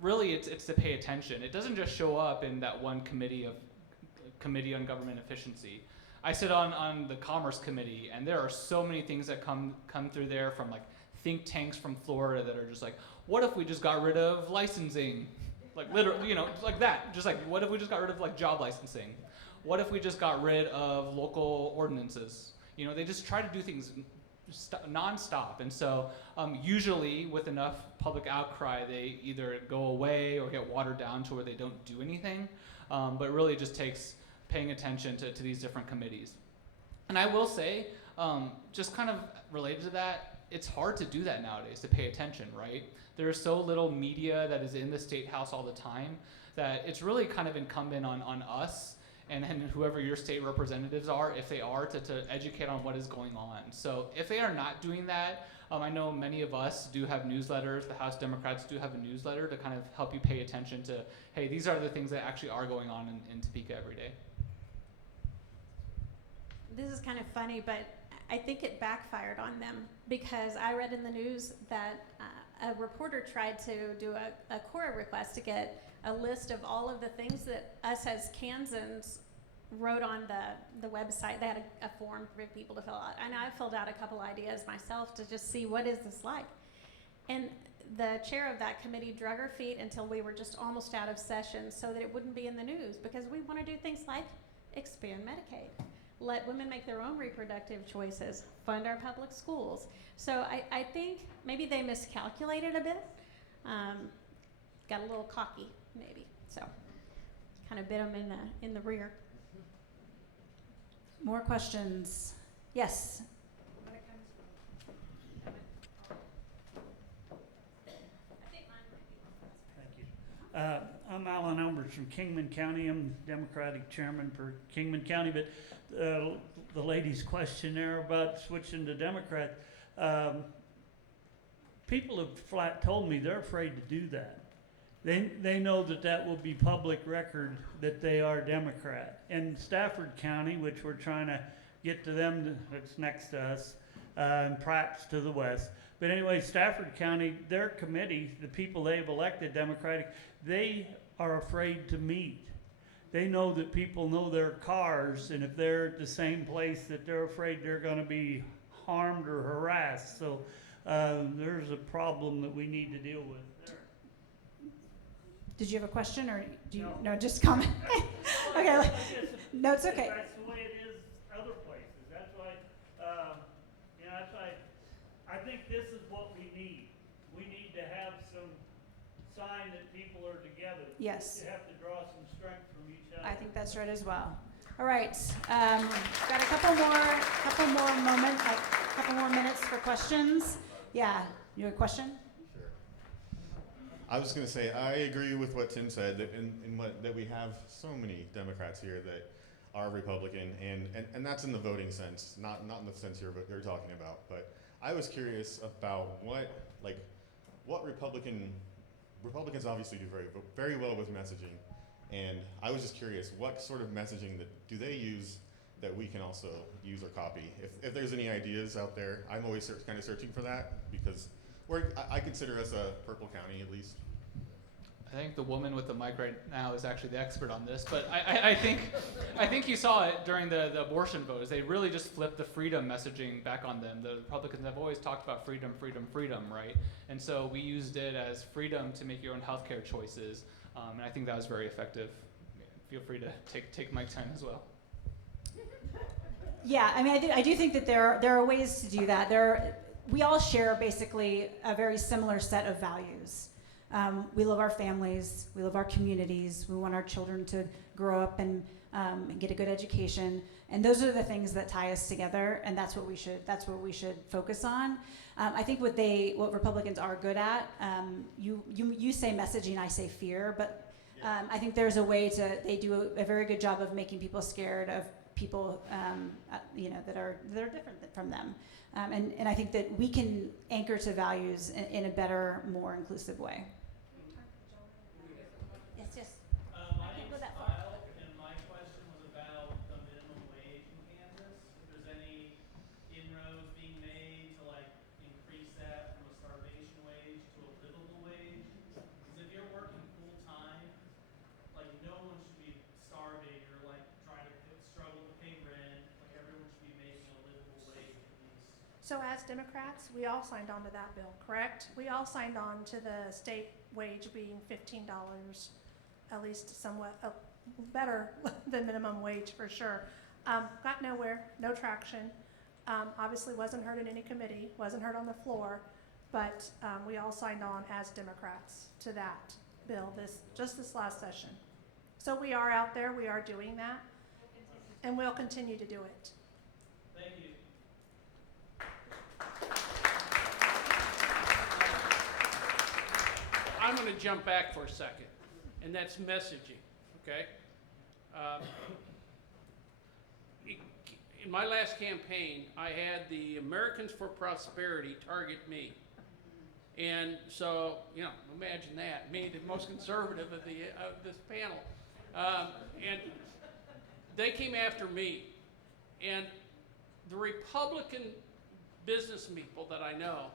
really, it's to pay attention. It doesn't just show up in that one committee on government efficiency. I sit on the Commerce Committee, and there are so many things that come through there from like think tanks from Florida that are just like, what if we just got rid of licensing? Like literally, like that. Just like, what if we just got rid of like job licensing? What if we just got rid of local ordinances? They just try to do things nonstop. And so usually with enough public outcry, they either go away or get watered down to where they don't do anything. But it really just takes paying attention to these different committees. And I will say, just kind of related to that, it's hard to do that nowadays, to pay attention, right? There's so little media that is in the State House all the time that it's really kind of incumbent on us and whoever your state representatives are, if they are, to educate on what is going on. So if they are not doing that, I know many of us do have newsletters. The House Democrats do have a newsletter to kind of help you pay attention to, hey, these are the things that actually are going on in Topeka every day. This is kind of funny, but I think it backfired on them, because I read in the news that a reporter tried to do a Cora request to get a list of all of the things that us as Kansans wrote on the website. They had a form for people to fill out, and I filled out a couple ideas myself to just see what is this like. And the chair of that committee drug her feet until we were just almost out of session so that it wouldn't be in the news, because we want to do things like expand Medicaid, let women make their own reproductive choices, fund our public schools. So I think maybe they miscalculated a bit, got a little cocky maybe, so kind of bit them in the rear. More questions? Yes. Thank you. I'm Alan Elmers from Kingman County. I'm Democratic chairman for Kingman County, but the lady's question there about switching to Democrat, people have flat told me they're afraid to do that. They know that that will be public record that they are Democrat. And Stafford County, which we're trying to get to them, that's next to us, and Pratt's to the west. But anyway, Stafford County, their committee, the people they've elected Democratic, they are afraid to meet. They know that people know their cars, and if they're at the same place, that they're afraid they're going to be harmed or harassed. So there's a problem that we need to deal with there. Did you have a question, or do you, no, just comment? Okay, no, it's okay. That's the way it is other places. That's why, that's why I think this is what we need. We need to have some sign that people are together. Yes. You have to draw some strength from each other. I think that's right as well. All right, got a couple more minutes for questions. Yeah, you have a question? I was going to say, I agree with what Tim said, that that we have so many Democrats here that are Republican, and that's in the voting sense, not in the sense you're talking about. But I was curious about what Republicans obviously do very well with messaging, and I was just curious, what sort of messaging do they use that we can also use or copy? If there's any ideas out there, I'm always kind of searching for that, because I consider us a purple county, at least. I think the woman with the mic right now is actually the expert on this, but I think you saw it during the abortion votes. They really just flipped the freedom messaging back on them. The Republicans have always talked about freedom, freedom, freedom, right? And so we used it as freedom to make your own healthcare choices, and I think that was very effective. Feel free to take mic time as well. Yeah, I mean, I do think that there are ways to do that. We all share basically a very similar set of values. We love our families, we love our communities, we want our children to grow up and get a good education, and those are the things that tie us together, and that's what we should focus on. I think what Republicans are good at, you say messaging, I say fear, but I think there's a way they do a very good job of making people scared of people that are different from them. And I think that we can anchor to values in a better, more inclusive way. Yes. My name is Kyle, and my question was about the minimum wage in Kansas. If there's any inroads being made to increase that from a starvation wage to a livable wage. Because if you're working full time, no one should be starving or trying to struggle to pay rent. Everyone should be making a livable wage at least. So as Democrats, we all signed on to that bill, correct? We all signed on to the state wage being $15, at least somewhat better than minimum wage for sure. Got nowhere, no traction. Obviously wasn't heard in any committee, wasn't heard on the floor, but we all signed on as Democrats to that bill just this last session. So we are out there, we are doing that, and we'll continue to do it. Thank you. I'm going to jump back for a second, and that's messaging, okay? In my last campaign, I had the Americans for Prosperity target me. And so, imagine that, me, the most conservative of this panel. And they came after me. And the Republican business people that I know,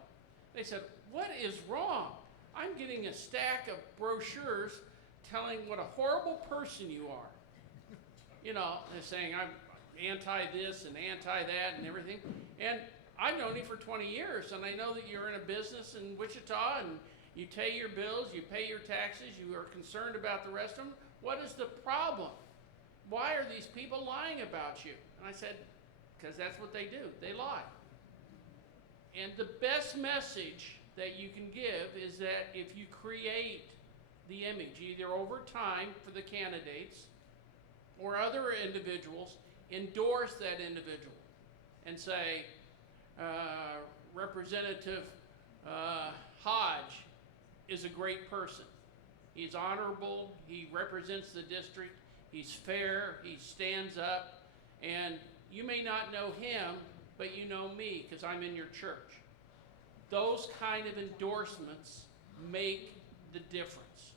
they said, what is wrong? I'm getting a stack of brochures telling what a horrible person you are. They're saying I'm anti this and anti that and everything. And I've known you for 20 years, and I know that you're in a business in Wichita, and you pay your bills, you pay your taxes, you are concerned about the rest of them. What is the problem? Why are these people lying about you? And I said, because that's what they do. They lie. And the best message that you can give is that if you create the image, either over time for the candidates or other individuals, endorse that individual and say, Representative Hodge is a great person. He's honorable, he represents the district, he's fair, he stands up, and you may not know him, but you know me because I'm in your church. those kind of endorsements make the difference.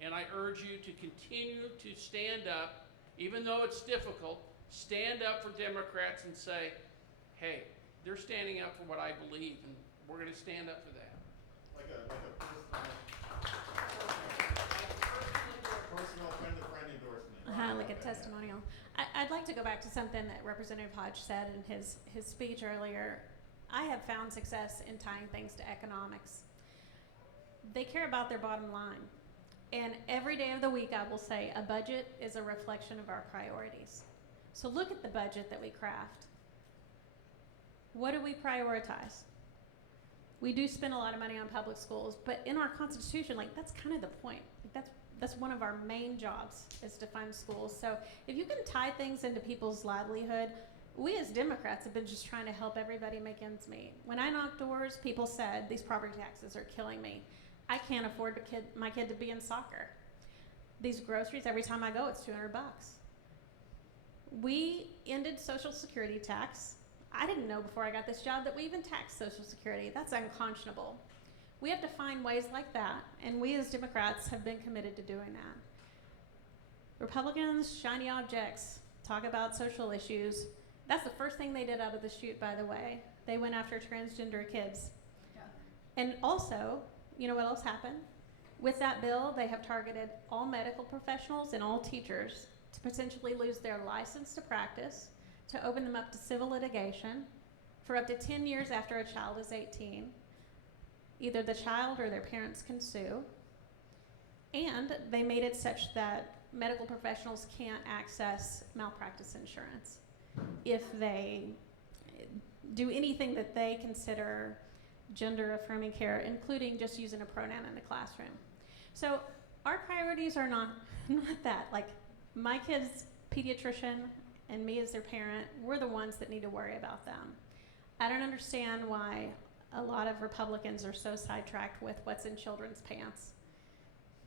And I urge you to continue to stand up, even though it's difficult, stand up for Democrats and say, hey, they're standing up for what I believe, and we're going to stand up for that. Like a personal friend-to-friend endorsement. Like a testimonial. I'd like to go back to something that Representative Hodge said in his speech earlier. I have found success in tying things to economics. They care about their bottom line. And every day of the week I will say a budget is a reflection of our priorities. So look at the budget that we craft. What do we prioritize? We do spend a lot of money on public schools, but in our Constitution, like, that's kind of the point. Like, that's one of our main jobs, is to fund schools. So if you can tie things into people's livelihood, we as Democrats have been just trying to help everybody make ends meet. When I knocked doors, people said, these property taxes are killing me. I can't afford my kid to be in soccer. These groceries, every time I go, it's $200. We ended Social Security tax. I didn't know before I got this job that we even tax Social Security. That's unconscionable. We have to find ways like that, and we as Democrats have been committed to doing that. Republicans, shiny objects, talk about social issues. That's the first thing they did out of the chute, by the way. They went after transgender kids. Yeah. And also, you know what else happened? With that bill, they have targeted all medical professionals and all teachers to potentially lose their license to practice, to open them up to civil litigation for up to 10 years after a child is 18. Either the child or their parents can sue. And they made it such that medical professionals can't access malpractice insurance if they do anything that they consider gender-affirming care, including just using a pronoun in the classroom. So our priorities are not that. Like, my kid's pediatrician and me as their parent, we're the ones that need to worry about them. I don't understand why a lot of Republicans are so sidetracked with what's in children's pants.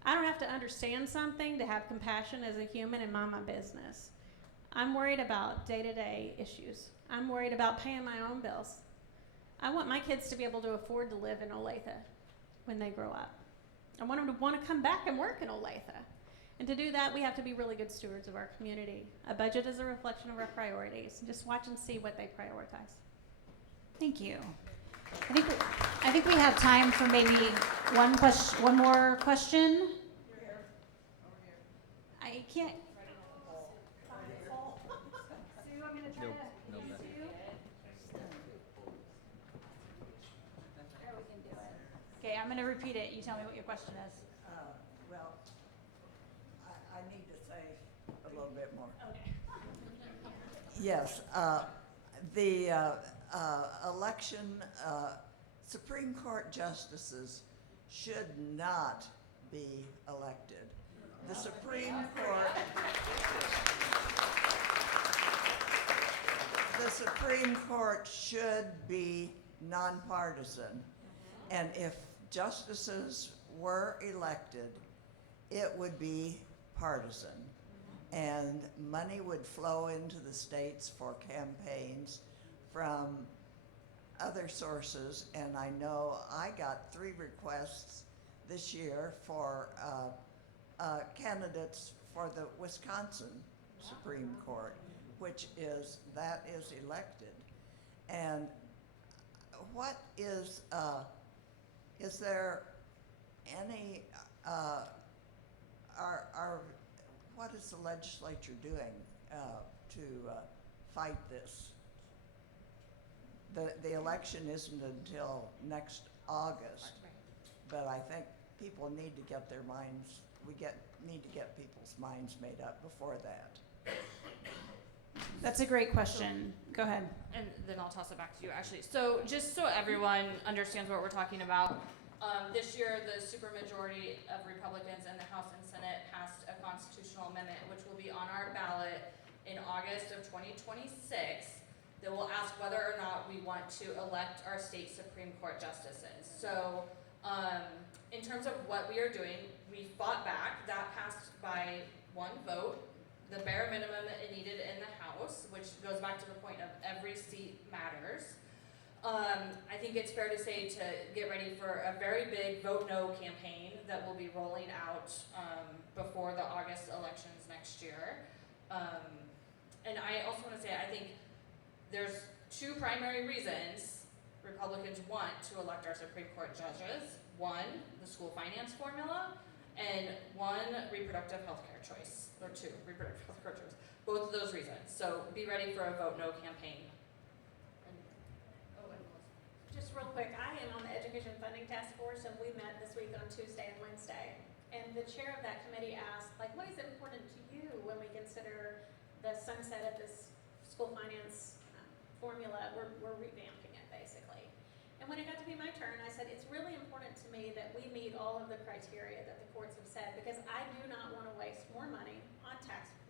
I don't have to understand something to have compassion as a human and mind my business. I'm worried about day-to-day issues. I'm worried about paying my own bills. I want my kids to be able to afford to live in Olathe when they grow up. I want them to want to come back and work in Olathe. And to do that, we have to be really good stewards of our community. A budget is a reflection of our priorities. Just watch and see what they prioritize. Thank you. I think we have time for maybe one more question. I can't. Sue, I'm going to try to. We can do it. Okay, I'm going to repeat it. You tell me what your question is. Well, I need to say a little bit more. Okay. Yes, the election, Supreme Court justices should not be elected. The Supreme Court should be nonpartisan. And if justices were elected, it would be partisan. And money would flow into the states for campaigns from other sources. And I know I got 3 requests this year for candidates for the Wisconsin Supreme Court, which is elected. And what is there any, what is the legislature doing to fight this? The election isn't until next August, but I think people need to get their minds, need to get people's minds made up before that. That's a great question. Go ahead. And then I'll toss it back to you, actually. So just so everyone understands what we're talking about, this year the supermajority of Republicans in the House and Senate passed a constitutional amendment, which will be on our ballot in August of 2026, that will ask whether or not we want to elect our state Supreme Court justices. So in terms of what we are doing, we fought back. That passed by 1 vote, the bare minimum that it needed in the House, which goes back to the point of every seat matters. I think it's fair to say to get ready for a very big Vote No campaign that will be rolling out before the August elections next year. And I also want to say, I think there's two primary reasons Republicans want to elect our Supreme Court judges. One, the school finance formula, and one, reproductive health care choice, or two, reproductive health care choice. Both of those reasons. So be ready for a Vote No campaign. Just real quick, I am on the Education Funding Task Force, and we met this week on Tuesday and Wednesday. And the chair of that committee asked, like, what is important to you when we consider the sunset of this school finance formula? We're revamping it, basically. And when it got to be my turn, I said, it's really important to me that we meet all of the criteria that the courts have said, because I do not want to waste more money on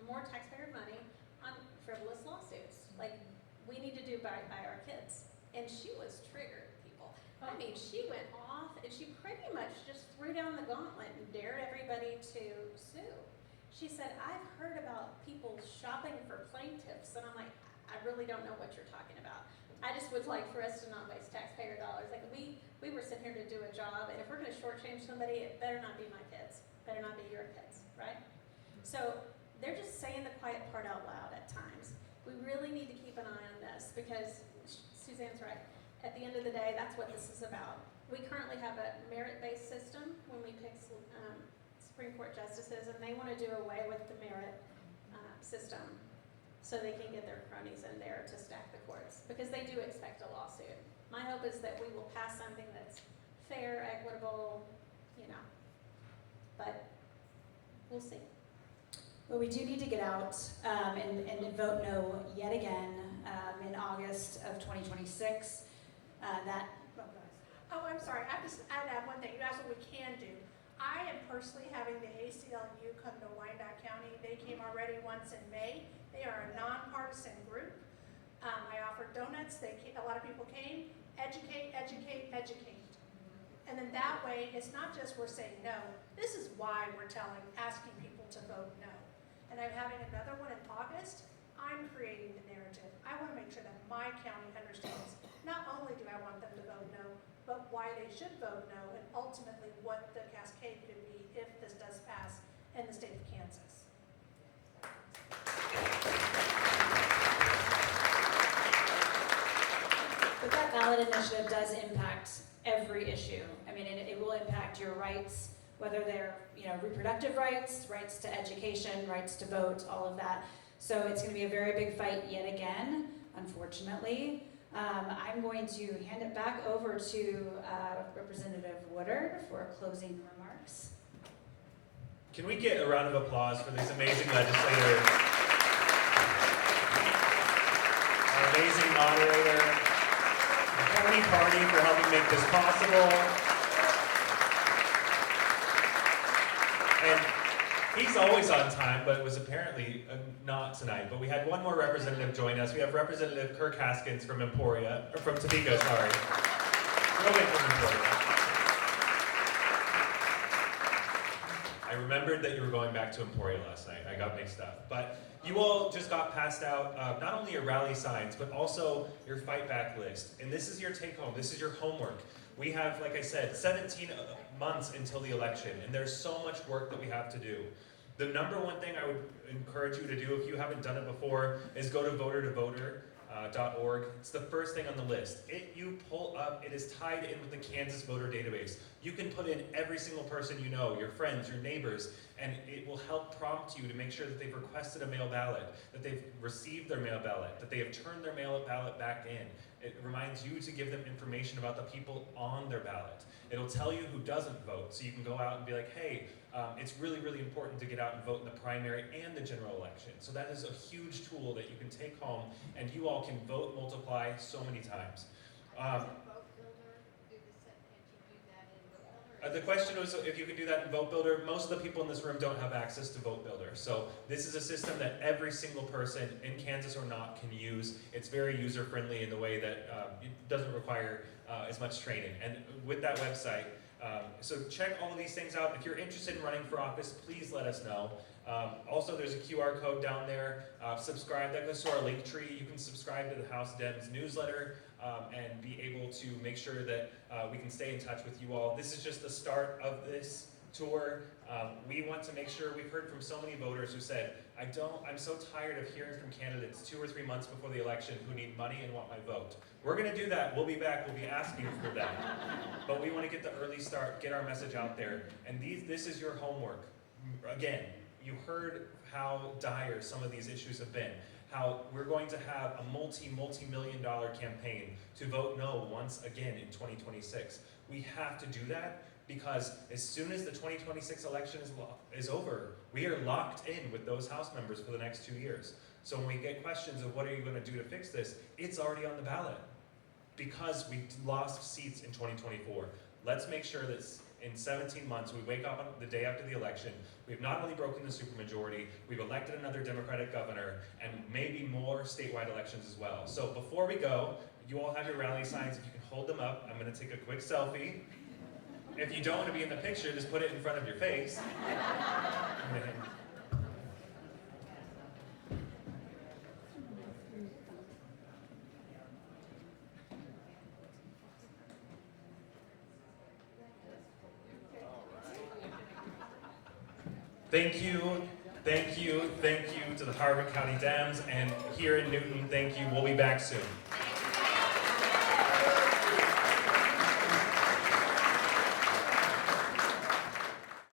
more taxpayer money on frivolous lawsuits. Like, we need to do by our kids. And she was triggered, people. I mean, she went off and she pretty much just threw down the gauntlet and dared everybody to sue. She said, I've heard about people shopping for plaintiffs, and I'm like, I really don't know what you're talking about. I just would like for us to not waste taxpayer dollars. Like, we were sitting here to do a job, and if we're gonna shortchange somebody, it better not be my kids, better not be your kids, right? So they're just saying the quiet part out loud at times. We really need to keep an eye on this, because Suzanne's right. At the end of the day, that's what this is about. We currently have a merit-based system when we pick Supreme Court justices, and they want to do away with the merit system so they can get their cronies in there to stack the courts, because they do expect a lawsuit. My hope is that we will pass something that's fair, equitable, but we'll see. But we do need to get out and vote no yet again in August of 2026. I'm sorry, I'd add one thing. You asked what we can do. I am personally having the ACLU come to Wyandotte County. They came already once in May. They are a nonpartisan group. I offered donuts. A lot of people came. Educate, educate, educate. And then that way, it's not just we're saying no. This is why we're asking people to vote no. And I'm having another one in August. I'm creating the narrative. I want to make sure that my county understands, not only do I want them to vote no, but why they should vote no, and ultimately what the cascade could be if this does pass in the state of Kansas. But that ballot initiative does impact every issue. I mean, it will impact your rights, whether they're reproductive rights, rights to education, rights to vote, all of that. So it's going to be a very big fight yet again, unfortunately. I'm going to hand it back over to Representative Woodard for closing remarks. Can we get a round of applause for these amazing legislators? Our amazing moderator, the county party for helping make this possible. And he's always on time, but it was apparently not tonight. But we had one more representative join us. We have Representative Kirk Haskins from Topeka, sorry. Really from Emporia. I remembered that you were going back to Emporia last night. I got mixed up. But you all just got passed out not only your rally signs, but also your fight back list. And this is your take home. This is your homework. We have, like I said, 17 months until the election, and there's so much work that we have to do. The number one thing I would encourage you to do, if you haven't done it before, is go to voter2voter.org. It's the first thing on the list. You pull up, it is tied in with the Kansas voter database. You can put in every single person you know, your friends, your neighbors, and it will help prompt you to make sure that they've requested a mail ballot, that they've received their mail ballot, that they have turned their mail ballot back in. It reminds you to give them information about the people on their ballot. It'll tell you who doesn't vote, so you can go out and be like, hey, it's really, really important to get out and vote in the primary and the general election. So that is a huge tool that you can take home, and you all can vote multiply so many times. The question was if you can do that in Vote Builder. Most of the people in this room don't have access to Vote Builder. So this is a system that every single person in Kansas or not can use. It's very user-friendly in the way that it doesn't require as much training. And with that website, So check all of these things out. If you're interested in running for office, please let us know. Also, there's a QR code down there. Subscribe. That goes to our link tree. You can subscribe to the House Dems newsletter and be able to make sure that we can stay in touch with you all. This is just the start of this tour. We want to make sure, we've heard from so many voters who said, I'm so tired of hearing from candidates 2 or 3 months before the election who need money and want my vote. We're going to do that. We'll be back. We'll be asking for that. But we want to get the early start, get our message out there. And this is your homework. Again, you heard how dire some of these issues have been. How we're going to have a multi-million-dollar campaign to vote no once again in 2026. We have to do that because as soon as the 2026 election is over, we are locked in with those House members for the next 2 years. So when we get questions of what are you going to do to fix this, it's already on the ballot because we lost seats in 2024. Let's make sure that in 17 months, we wake up on the day after the election, we've not only broken the supermajority, we've elected another Democratic governor, and maybe more statewide elections as well. So before we go, you all have your rally signs. If you can hold them up, I'm going to take a quick selfie. If you don't want to be in the picture, just put it in front of your face. Thank you to the Harvard County Dems, and here in Newton, thank you. We'll be back soon.